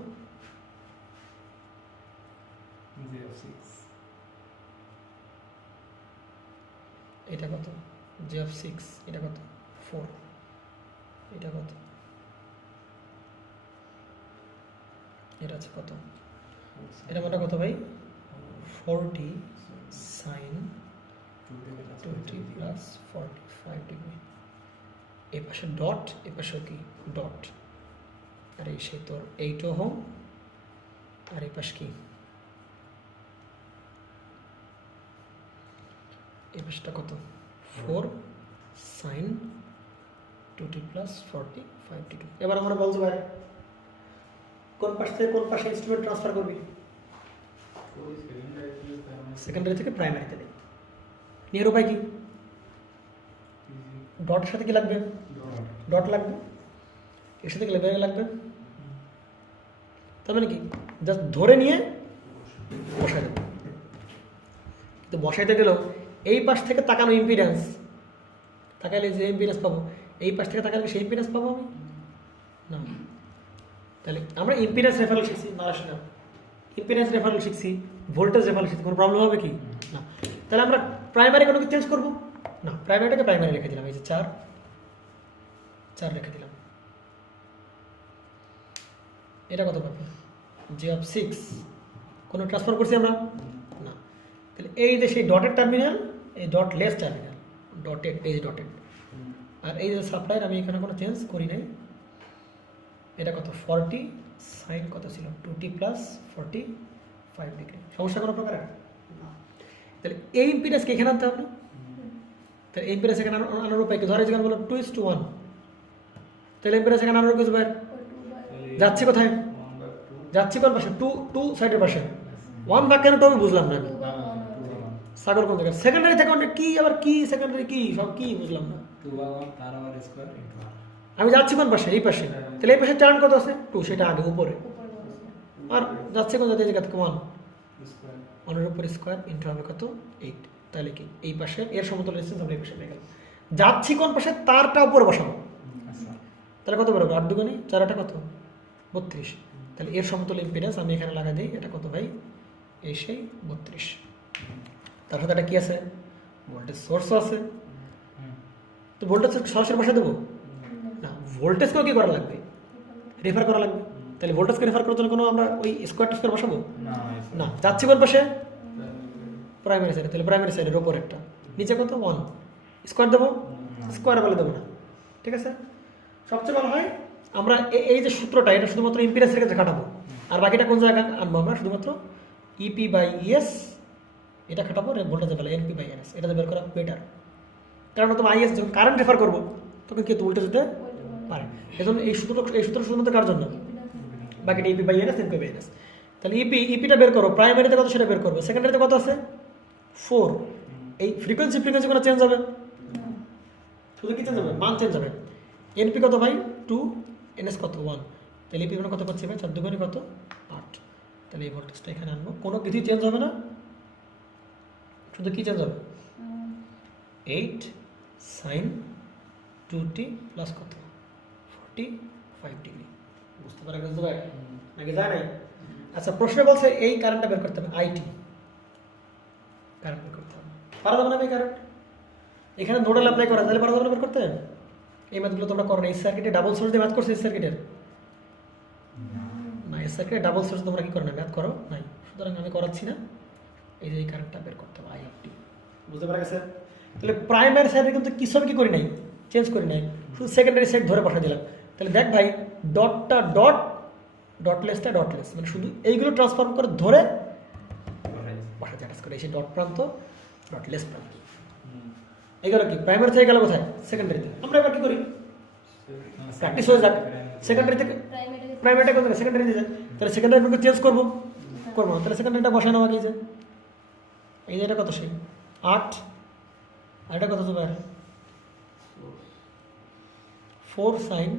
এটা কত J6, এটা কত 4, এটা কত, এটা আছে কত, এটা মানটা কত ভাই 40 sin 20 প্লাস 45 ডিগ্রি। এই পাশে ডট, এই পাশে কি ডট, আর এই সে তোর 8 ওহম, আর এই পাশ কি, এই পাশটা কত 4 sin 2t প্লাস 45 ডিগ্রি। এবার আমরা বলতে পারি কোন পাশ থেকে কোন পাশে ইনস্ট্রুমেন্ট ট্রান্সফার করবি, সেকেন্ডারি থেকে প্রাইমারিতে নেই। এর উপায় কি, ডটের সাথে কি লাগবে, ডট লাগবে, এর সাথে কি লাগবে, তার মানে কি জাস্ট ধরে নিয়ে বসাই দেবে। তো বসাইতে গেলেও এই পাশ থেকে তাকানো ইম্পিডেন্স, তাকাইলে যে ইম্পিডেন্স পাবো, এই পাশ থেকে তাকালে সেই ইম্পিডেন্স পাবো আমি না। তাহলে আমরা ইম্পিডেন্স রেফারেল শিখছি, মারাশিনা ইম্পিডেন্স রেফারেল শিখছি, ভোল্টেজ রেফারেল শিখছি, কোনো প্রবলেম হবে কি না। তাহলে আমরা প্রাইমারি কোনো কি চেঞ্জ করবো না, প্রাইমারিটাকে প্রাইমারি রেখে দিলাম, এই যে 4 4 রেখে দিলাম। এটা কত পাবে, j of 6, কোনো ট্রান্সফার করছি আমরা না। তাহলে এই যে সেই ডটেড টার্মিনাল, এই ডট লেস টার্মিনাল, ডটেড, এই ডটেড, আর এই যে সাপ্লাইয়ের আমি এখানে কোনো চেঞ্জ করি নাই। এটা কত 40, সাইন কত ছিল 2t প্লাস 45 ডিগ্রি, সমস্যা কোনো প্রকার না। তাহলে এই ইম্পিডেন্সকে এখানে আনতে হবে না, তাহলে এই ইম্পিডেন্স এখানে আনার উপায় কি, ধরে যেখানে বলো 2:1, তাহলে ইম্পিডেন্স এখানে আনার কিছু বাইর যাচ্ছে কোথায়, যাচ্ছি কোন পাশে, 2 সাইডের পাশে, 1 ভাগ কেন তো আমি বুঝলাম না, সাগর কোন জায়গায়, সেকেন্ডারি থেকে কি আবার কি সেকেন্ডারি কি সব কি বুঝলাম না। আমি যাচ্ছি কোন পাশে, এই পাশে, তাহলে এই পাশে টার্ন কত আছে 2, সেটা আগে উপরে, আর যাচ্ছে কোন জায়গা থেকে 1, 1 এর উপর স্কয়ার ইনটু হবে কত 8, তাহলে কি এই পাশে এর সমতল ডিসটেন্স আমরা এই পাশে পেয়ে গেলাম। যাচ্ছি কোন পাশে তারটা উপরে বসাবো, তাহলে কত বেরোবে 8 দুগুণে 4 8 কত 32, তাহলে এর সমতল ইম্পিডেন্স আমি এখানে লাগা দিই, এটা কত ভাই, এই সেই 32। তার সাথে এটা কি আছে, ভোল্টেজ সোর্সও আছে, তো ভোল্টেজ সরাসরি বসে দেবো না, ভোল্টেজকেও কি করা লাগবে, রেফার করা লাগবে। তাহলে ভোল্টেজকে রেফার করার জন্য কোনো আমরা ওই স্কোয়ার বসাবো না, যাচ্ছি কোন পাশে প্রাইমারি সাইডে, তাহলে প্রাইমারি সাইডের ওপর একটা, নিচে কত 1, স্কোয়ার দেবো, স্কোয়ারে বলে দেবো না, ঠিক আছে। সবচেয়ে ভালো হয় আমরা এই যে সূত্রটা, এটা শুধুমাত্র ইম্পিডেন্সের ক্ষেত্রে খাটাবো, আর বাকিটা কোন জায়গায় আনবো আমরা, শুধুমাত্র EP/ES এটা খাটাবো, ভোল্টেজের বেলা NP/NS, এটা বের করা বেটার, কারণ তোমার IS যখন কারেন্ট রেফার করবো তখন কিন্তু উল্টে যেতে পারে, এজন্য এই সূত্র শুধুমাত্র কার জন্য, বাকিটা EP/NS NP/NS। তাহলে ইপিটা বের করো, প্রাইমারিতে কত সেটা বের করবো, সেকেন্ডারিতে কত আছে 4, এই ফ্রিকোয়েন্সি কোনো চেঞ্জ হবে, শুধু কি চেঞ্জ হবে, মান চেঞ্জ হবে। NP কত ভাই 2, NS কত 1, তাহলে EP কত পাচ্ছি ভাই 4 দুগুণে কত 8, তাহলে এই ভোল্টেজটা এখানে আনবো, কোনো কিছুই চেঞ্জ হবে না, শুধু কি চেঞ্জ হবে 8 সাইন 2t প্লাস কত 45 ডিগ্রি, বুঝতে পারা গেছে ভাই নাকি যায় নাই। আচ্ছা প্রশ্নে বলছে এই কারেন্টটা বের করতে হবে, IT কারেন্ট বের করতে হবে, পারা যাবে না এই কারেন্ট, এখানে নোডাল অ্যাপ্লাই করা, তাহলে পারা যাবে না বের করতে। এই ম্যাথগুলো তোমরা করো না, এই সার্কিটে ডাবল সোর্স দিয়ে ম্যাথ করছো, এই সার্কিটের না, এই সার্কিটে ডাবল সোর্স তোমরা কি করো না, ম্যাথ করো নাই, সুতরাং আমি করাচ্ছি না। এই যে এই কারেন্টটা বের করতে হবে IT, বুঝতে পারা গেছে। তাহলে প্রাইমারি সাইডে কিন্তু কিছু কি করি নাই, চেঞ্জ করি নাই, শুধু সেকেন্ডারি সাইড ধরে বসা দিলাম। তাহলে দেখ ভাই ডটটা ডটলেসটা ডটলেস, মানে শুধু এইগুলো ট্রান্সফর্ম করে ধরে বসাতে অ্যাটাচ করে, এই ডট প্রান্ত ডটলেস প্রান্ত, এইগুলো কি প্রাইমারি থেকে গেল কোথায় সেকেন্ডারিতে। আমরা এবার কি করি, প্র্যাকটিস হয়ে যাক, সেকেন্ডারি থেকে প্রাইমারিটা কোথায় সেকেন্ডারিতে যায়, তাহলে সেকেন্ডারি চেঞ্জ করবো না, তাহলে সেকেন্ডারিটা বসানো আগে এই যে এটা কত সেই 8, আর এটা কত তোমার 4 সাইন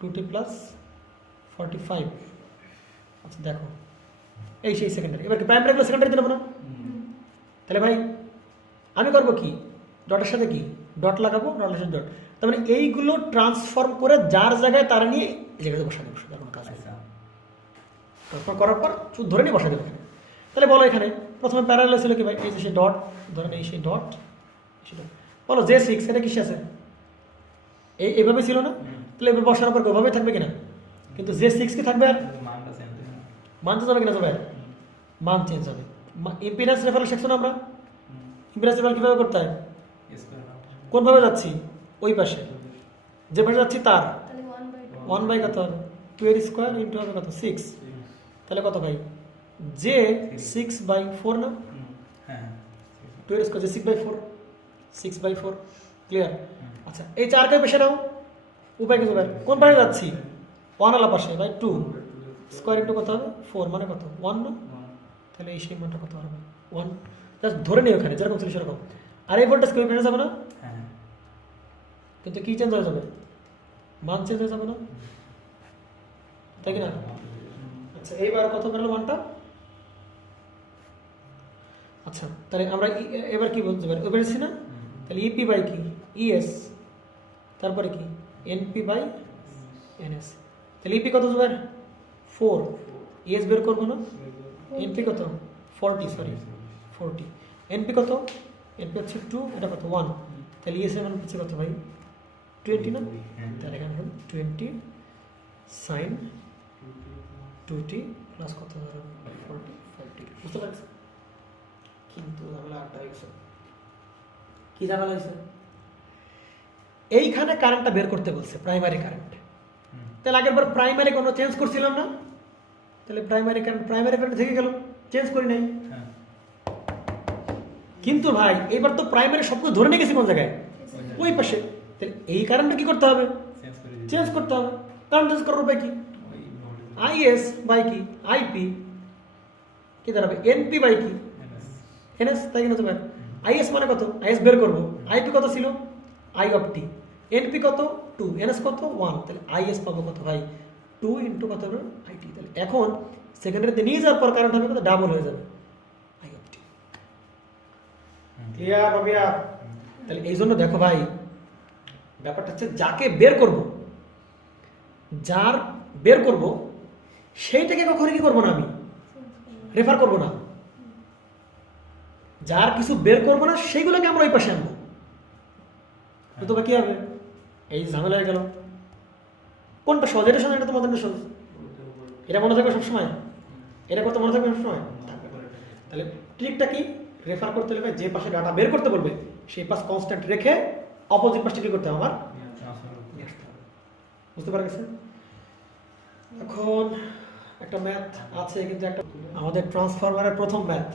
2t প্লাস 45। আচ্ছা দেখো এই সেই সেকেন্ডারি, এবার কি প্রাইমারিগুলো সেকেন্ডারিতে নেবো না, তাহলে ভাই আমি করবো কি, ডটের সাথে কি ডট লাগাবো, ডটের সাথে ডট, তার মানে এইগুলো ট্রান্সফর্ম করে যার জায়গায় তারা নিয়ে এই জায়গাতে বসা দেবো, সেটা কোনো কাজ নেই। ট্রান্সফার করার পর ধরে নিয়ে বসা দেবো এখানে। তাহলে বলো এখানে প্রথমে প্যারালাল ছিল কি ভাই, এই যে সেই ডট, ধরেন এই সেই ডট, বলো J6 এটা কিসে আছে, এইভাবে ছিল না, তাহলে এবার বসার পর ওইভাবে থাকবে কিনা, কিন্তু J6 কি থাকবে, আর মান চেঞ্জ হবে কিনা, যাবে মান চেঞ্জ হবে। ইম্পিডেন্স রেফারেন্স শিখছো না আমরা, ইম্পিডেন্স রেফারেন্স কীভাবে করতে হয়, কোনভাবে যাচ্ছি, ওই পাশে যে পাশে যাচ্ছি তার 1 বাই কত হবে 2 এর স্কোয়ার ইন্টু হবে কত 6, তাহলে কত ভাই J6/4 না, 2 এর স্কোয়ার J6/4, 6/4 ক্লিয়ার। আচ্ছা এই 4কে পেশে নাও, উপায় কিছু ভাই কোন পাশে যাচ্ছি 1 আলা পাশে বাই 2 স্কোয়ার ইন্টু কত হবে 4 মানে কত 1 না, তাহলে এই সেই মানটা কত হবে 1, জাস্ট ধরে নিই ওখানে যেরকম ছিল সেরকম। আর এই ভোল্টেজ কেউ পেশে যাবে না, কিন্তু কি চেঞ্জ হয়ে যাবে, মান চেঞ্জ হয়ে যাবে না, তাই কি না। আচ্ছা এইবার কত বেরোলো মানটা আচ্ছা, তাহলে আমরা এবার কি বলতে পারি, পেরেছি না? তাহলে ইপি বাই কি ইএস, তারপরে কি এনপি বাই এনএস। তাহলে ইপি কত জুবাইর? 4, ইএস বের করবো না? এনপি কত? 40, সরি 40। এনপি কত? এনপি হচ্ছে 2, এটা কত 1। তাহলে ইএস এর মান হচ্ছে কত ভাই? 20 না? তাহলে এখানে হবে 20 সাইন 2t প্লাস কত 45t। বুঝতে পারছি? কিন্তু ঝামেলা আটটা হয়ে গেছে। কি ঝামেলা হয়েছে? এইখানে কারেন্টটা বের করতে বলছে, প্রাইমারি কারেন্ট। তাহলে আগের বার প্রাইমারি কোনো চেঞ্জ করছিলাম না, তাহলে প্রাইমারি কারেন্ট থেকে গেল, চেঞ্জ করি নাই। কিন্তু ভাই এবার তো প্রাইমারি সবকিছু ধরে নিয়ে গেছি কোন জায়গায়, ওই পাশে। তাহলে এই কারেন্টটা কি করতে হবে? চেঞ্জ করতে হবে। কারেন্ট চেঞ্জ করার উপায় কি? আইএস বাই কি আইপি, কি দাঁড়াবে? এনপি বাই কি এনএস, তাই কিনা তো ভাই? আইএস মানে কত? আইএস বের করবো। আইপি কত ছিল? I of T. এনপি কত? 2, এনএস কত? 1। তাহলে আইএস পাবো কত ভাই? 2 ইন্টু কত হবে? আইটি। তাহলে এখন সেকেন্ডারিতে নিয়ে যাওয়ার পর কারেন্ট হবে কত? ডাবল হয়ে যাবে আই অফ টি। ক্লিয়ার হবে? তাহলে এই জন্য দেখো ভাই, ব্যাপারটা হচ্ছে যাকে বের করব, যার বের করব সেইটাকে কখনো কি করবো না, আমি রেফার করবো না। যার কিছু বের করবো না সেইগুলোকে আমরা ওই পাশে আনবো। তো কি হবে? এই ঝামেলা হয়ে গেল। কোনটা সহজ? এটা সহজ, এটা তো মনে সহজ। এটা মনে থাকবে সবসময়, এটা করতে মনে থাকবে সবসময়। তাহলে ট্রিকটা কি? রেফার করতে হলে যে পাশে ডাটা বের করতে বলবে সেই পাশ কনস্ট্যান্ট রেখে অপোজিট পাশটা কি করতে হবে আমার? বুঝতে পারা গেছে? এখন একটা ম্যাথ আছে, কিন্তু একটা আমাদের ট্রান্সফরমারের প্রথম ম্যাথ।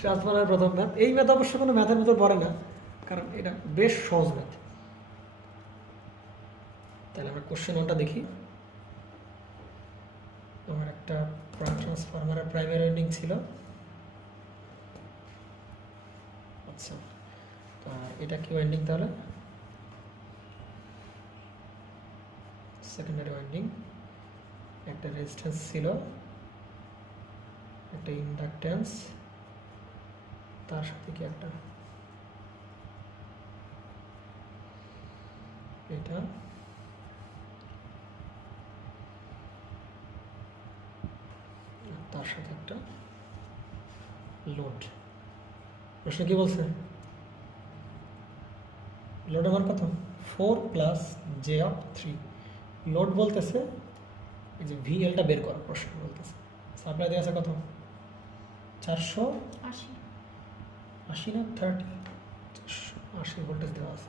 ট্রান্সফরমারের প্রথম ম্যাথ। এই ম্যাথ অবশ্য কোনো ম্যাথের মতো পড়ে না, কারণ এটা বেশ সহজ ম্যাথ। তাহলে আমরা কোশ্চেন 1টা দেখি। আমার একটা ট্রান্সফরমারের প্রাইমারি ওয়াইন্ডিং ছিল। আচ্ছা, তো এটা কি ওয়াইন্ডিং? তাহলে সেকেন্ডারি ওয়াইন্ডিং। একটা রেজিস্ট্যান্স ছিল, একটা ইন্ডাকট্যান্স, তার সাথে কি একটা এটা, তার সাথে একটা লোড। প্রশ্ন কি বলছে? লোডের মান কত? 4 প্লাস জে অফ 3। লোড বলতেছে এই যে ভিএলটা বের করা, প্রশ্ন বলতেছে। সাপ্লাই দেওয়া আছে কত? 480 না 30, 480 ভোল্টেজ দেওয়া আছে।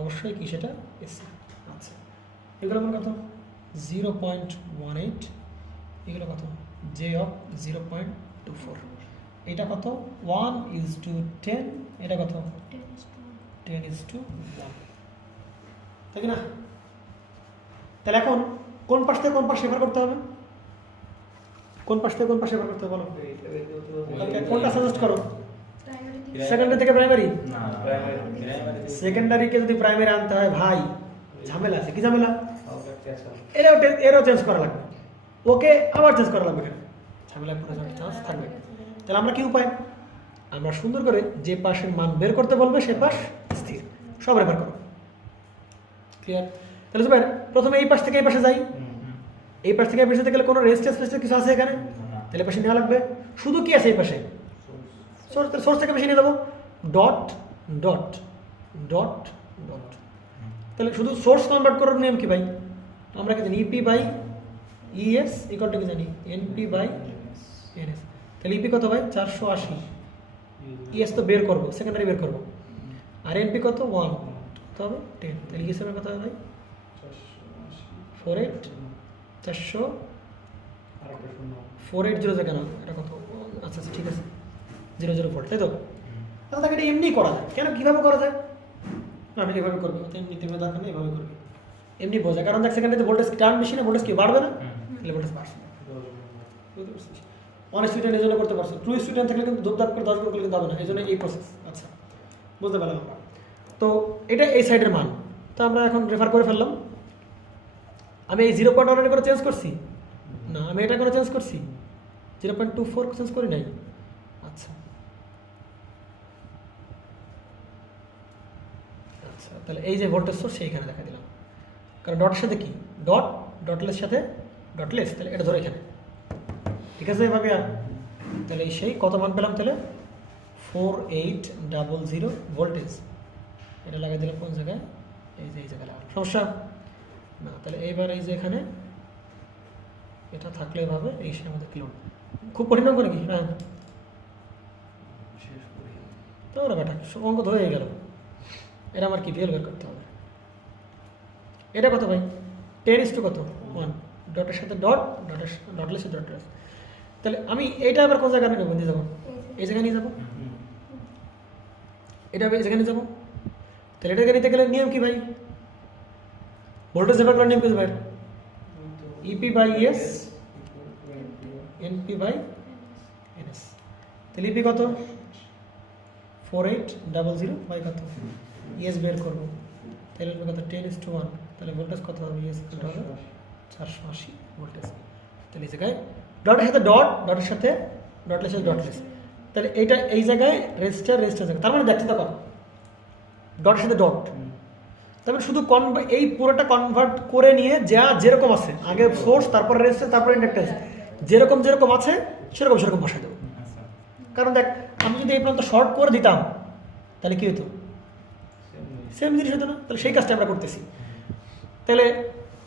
অবশ্যই কি সেটা এসি। আচ্ছা, এগুলো মান কত? 0.18। এগুলো কত? J of 0.24। এটা কত? 1:10। এটা কত? 10:1, তাই না? তাহলে এখন কোন পাশ থেকে কোন পাশ রেফার করতে হবে? কোন পাশ থেকে কোন পাশ রেফার করতে হবে বলো? কোনটা সাজেস্ট করো? সেকেন্ডারি থেকে প্রাইমারি? সেকেন্ডারিকে যদি প্রাইমারি আনতে হয় ভাই ঝামেলা আছে। কি ঝামেলা? এরও চেঞ্জ করা লাগবে, ওকে আবার চেঞ্জ করা লাগবে। ঝামেলা পুরো চান্স থাকবে। তাহলে আমরা কি উপায়? আমরা সুন্দর করে যে পাশের মান বের করতে বলবে সে পাশ স্থির, সব রেফার করো। ক্লিয়ার? তাহলে ভাই প্রথমে এই পাশ থেকে এই পাশে যাই। এই পাশ থেকে এই পাশে গেলে কোনো রেজিস্ট্যান্স কিছু আছে এখানে? তাহলে পাশে নেওয়া লাগবে। শুধু কি আছে এই পাশে? সোর্স থেকে বেশি নিয়ে যাবো। Dot dot dot dot. তাহলে শুধু সোর্স কনভার্ট করার নিয়ম কি ভাই? আমরা কি জানি? EP by ES equal to কি জানি? NP by NS. তাহলে ইপি কত ভাই? 480। ইএস তো বের করবো, সেকেন্ডারি বের করবো। আর এনপি কত? 1, কত হবে? 10। তাহলে ইএস এর কত হবে ভাই? 48 400 4800 কেন? এটা কত? আচ্ছা আচ্ছা ঠিক আছে, 00 ভোল্ট, তাই তো? তাহলে তাকে এটা এমনি করা যায়। কেন? কীভাবে করা যায়? আমি এভাবে করবো, এমনি তেমনি দরকার নেই, এভাবে করবি। এমনি বোঝা, কারণ দেখ সেকেন্ডারিতে ভোল্টেজ টার্ন বেশি না, ভোল্টেজ কি বাড়বে না? তাহলে ভোল্টেজ বাড়ছে। বুঝতে পারছিস? অনেক স্টুডেন্ট এই জন্য করতে পারছো। ট্রু স্টুডেন্ট থাকলে কিন্তু ধূপধাপ করে 10 গুণ করলে কিন্তু হবে না, এই জন্য এই প্রসেস। আচ্ছা, বুঝতে পারলাম আমরা। তো এটা এই সাইডের মান, তো আমরা এখন রেফার করে ফেললাম। আমি এই 0.1 করে চেঞ্জ করছি না, আমি এটা করে চেঞ্জ করছি 0.24 চেঞ্জ করি নাই। আচ্ছা আচ্ছা, তাহলে এই যে ভোল্টেজ সোর্স সেইখানে দেখা দিলাম, কারণ ডটের সাথে কি ডটলেস সাথে ডটলেস, তাহলে এটা ধরো এখানে, ঠিক আছে এভাবে। আর তাহলে সেই কত মান পেলাম, তাহলে 4800 ভোল্টেজ, এটা লাগাই দিলাম কোন জায়গায়, এই জায়গায় লাগালাম, সমস্যা না। তাহলে এইবার এই যে এখানে এটা থাকলে এভাবে এই সে আমাদের কিলোড, খুব কঠিন অঙ্ক নাকি? হ্যাঁ তো ওরা বেটা অঙ্ক তো হয়ে গেল। এটা আমার কি ভিএল বের করতে হবে। এটা কত ভাই? 10 কত 1, ডটের সাথে ডটলেস সাথে ডটলেস। তাহলে আমি এইটা আবার কোন জায়গায় নেবো, নিয়ে যাবো এই জায়গায় নিয়ে যাবো, এটা এই জায়গায় নিয়ে যাবো। তাহলে এটাকে নিতে গেলে নিয়ম কি ভাই? ভোল্টেজ বের করার নিয়ম কি ভাই? EP by S NP by NS. তাহলে ইপি কত? 4800 বাই কত? ইএস বের করবো, তাহলে কত? 10:1। তাহলে ভোল্টেজ কত হবে? ইএস হবে 480 ভোল্টেজ। তাহলে এই জায়গায় ডটের সাথে ডটের সাথে ডটলেস সাথে ডটলেস, তাহলে এইটা এই জায়গায় রেজিস্টার জায়গা, তার মানে দেখতে দেখো ডটের সাথে ডট, তার মানে শুধু এই পুরোটা কনভার্ট করে নিয়ে যা যেরকম আছে, আগে সোর্স তারপর রেজিস্টার তারপর ইন্ডাক্টেন্স, যেরকম আছে সেরকম বসাই দেবো। কারণ দেখ আমি যদি এই পর্যন্ত শর্ট করে দিতাম তাহলে কি হতো? সেম জিনিস হতো না। তাহলে সেই কাজটা আমরা করতেছি। তাহলে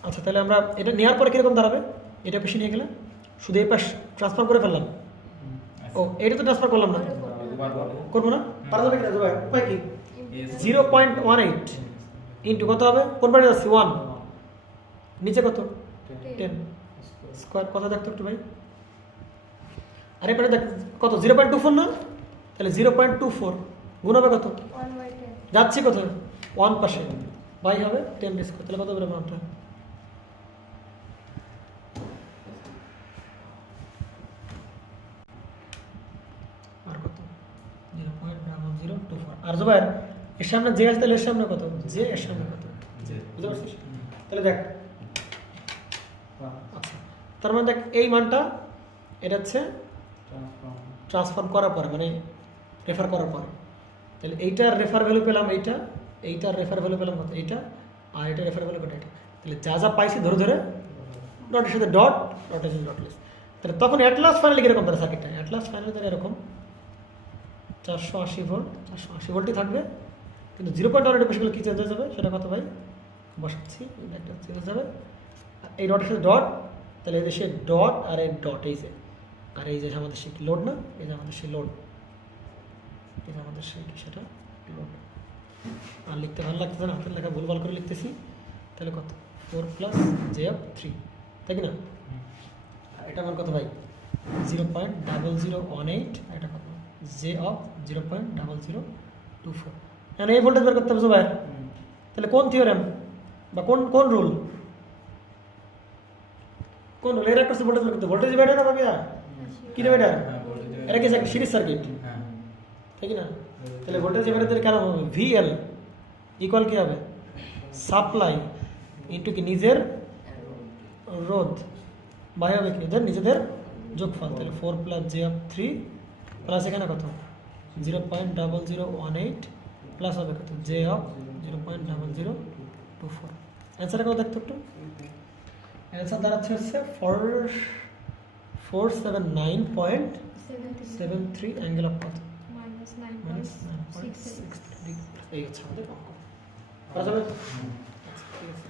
আচ্ছা, তাহলে আমরা এটা নেওয়ার পরে কীরকম দাঁড়াবে? এটা পেশে নিয়ে গেলে শুধু এই পাশ ট্রান্সফার করে ফেললাম। ও এটা তো ট্রান্সফার করলাম না, করবো না, পারা যাবে কিনা? উপায় কি? 0.18 ইন্টু কত হবে? কোন পাশে যাচ্ছি? 1, নিচে কত? 10 স্কোয়ার। কথা দেখতো একটু ভাই, আর এবারে দেখ কত? 0.24 না? তাহলে 0.24 গুণ হবে কত? যাচ্ছি কত? 1 পাশে বাই হবে 10 স্কোয়ার। তাহলে কত হবে মানটা? আর কত? 0.0024। আর জোবাইর এর সামনে যে আছে, তাহলে এর সামনে কত? যে এর সামনে কত? বুঝতে পারছিস? তাহলে দেখ আচ্ছা, তার মানে দেখ এই মানটা এটা হচ্ছে ট্রান্সফর্ম করার পরে, মানে রেফার করার পরে, তাহলে এইটার রেফার ভ্যালু পেলাম, এইটার রেফার ভ্যালু পেলাম কত? এইটা, আর এটা রেফার ভ্যালু কত? এটা। তাহলে যা পাইছি ধরে ডটের সাথে ডটের সাথে ডটলেস। তাহলে তখন অ্যাটলাস ফাইনালি কীরকম? তাহলে সার্কিটটা অ্যাটলাস ফাইনালি তাহলে এরকম 480 ভোল্ট, 480 ভোল্টই থাকবে, কিন্তু 0.1 বেশি কী চেঞ্জ হয়ে যাবে সেটা কত ভাই? বসাচ্ছি, একটা চেঞ্জ হয়ে যাবে। এই ডটের সাথে ডট, তাহলে এই যে সে ডট আর এই ডট, এই যে আর এই যে আমাদের সে লোড না, এই যে আমাদের সে লোড, এই যে আমাদের সে কি সেটা লোড। আর লিখতে ভালো লাগতেছে না, হাতের লেখা ভুলভাল করে লিখতেছি। তাহলে কত? 4 + j/3, তাই কি না? এটা আমার কত ভাই? 0.0018। এটা কত? j/0.0024। এখন এই ভোল্টেজ বের করতে হবে ভাই, তাহলে কোন থিওরেম বা কোন রুল? কোন রুল? এর একটা ভোল্টেজ বের করতে, ভোল্টেজ ডিভাইডার না ভাবিয়া কি ডিভাইডার? এটা কি সিরিজ সার্কিট, তাই কি না? তাহলে ভোল্টেজ ডিভাইডার কেন হবে? VL ইকুয়াল কি হবে? সাপ্লাই ইন্টু কি নিজের রোধ বাই হবে কি এদের নিজেদের যোগফল। তাহলে 4 + j/3 প্লাস এখানে কত? 0.0018 প্লাস হবে কত? j/0.0024। অ্যান্সারটা কত দেখতো একটু? অ্যান্সার দাঁড়াচ্ছে হচ্ছে 479.73 অ্যাঙ্গেল অফ কত? -9.63 ডিগ্রি। এই হচ্ছে আমাদের অঙ্ক। ঠিক আছে।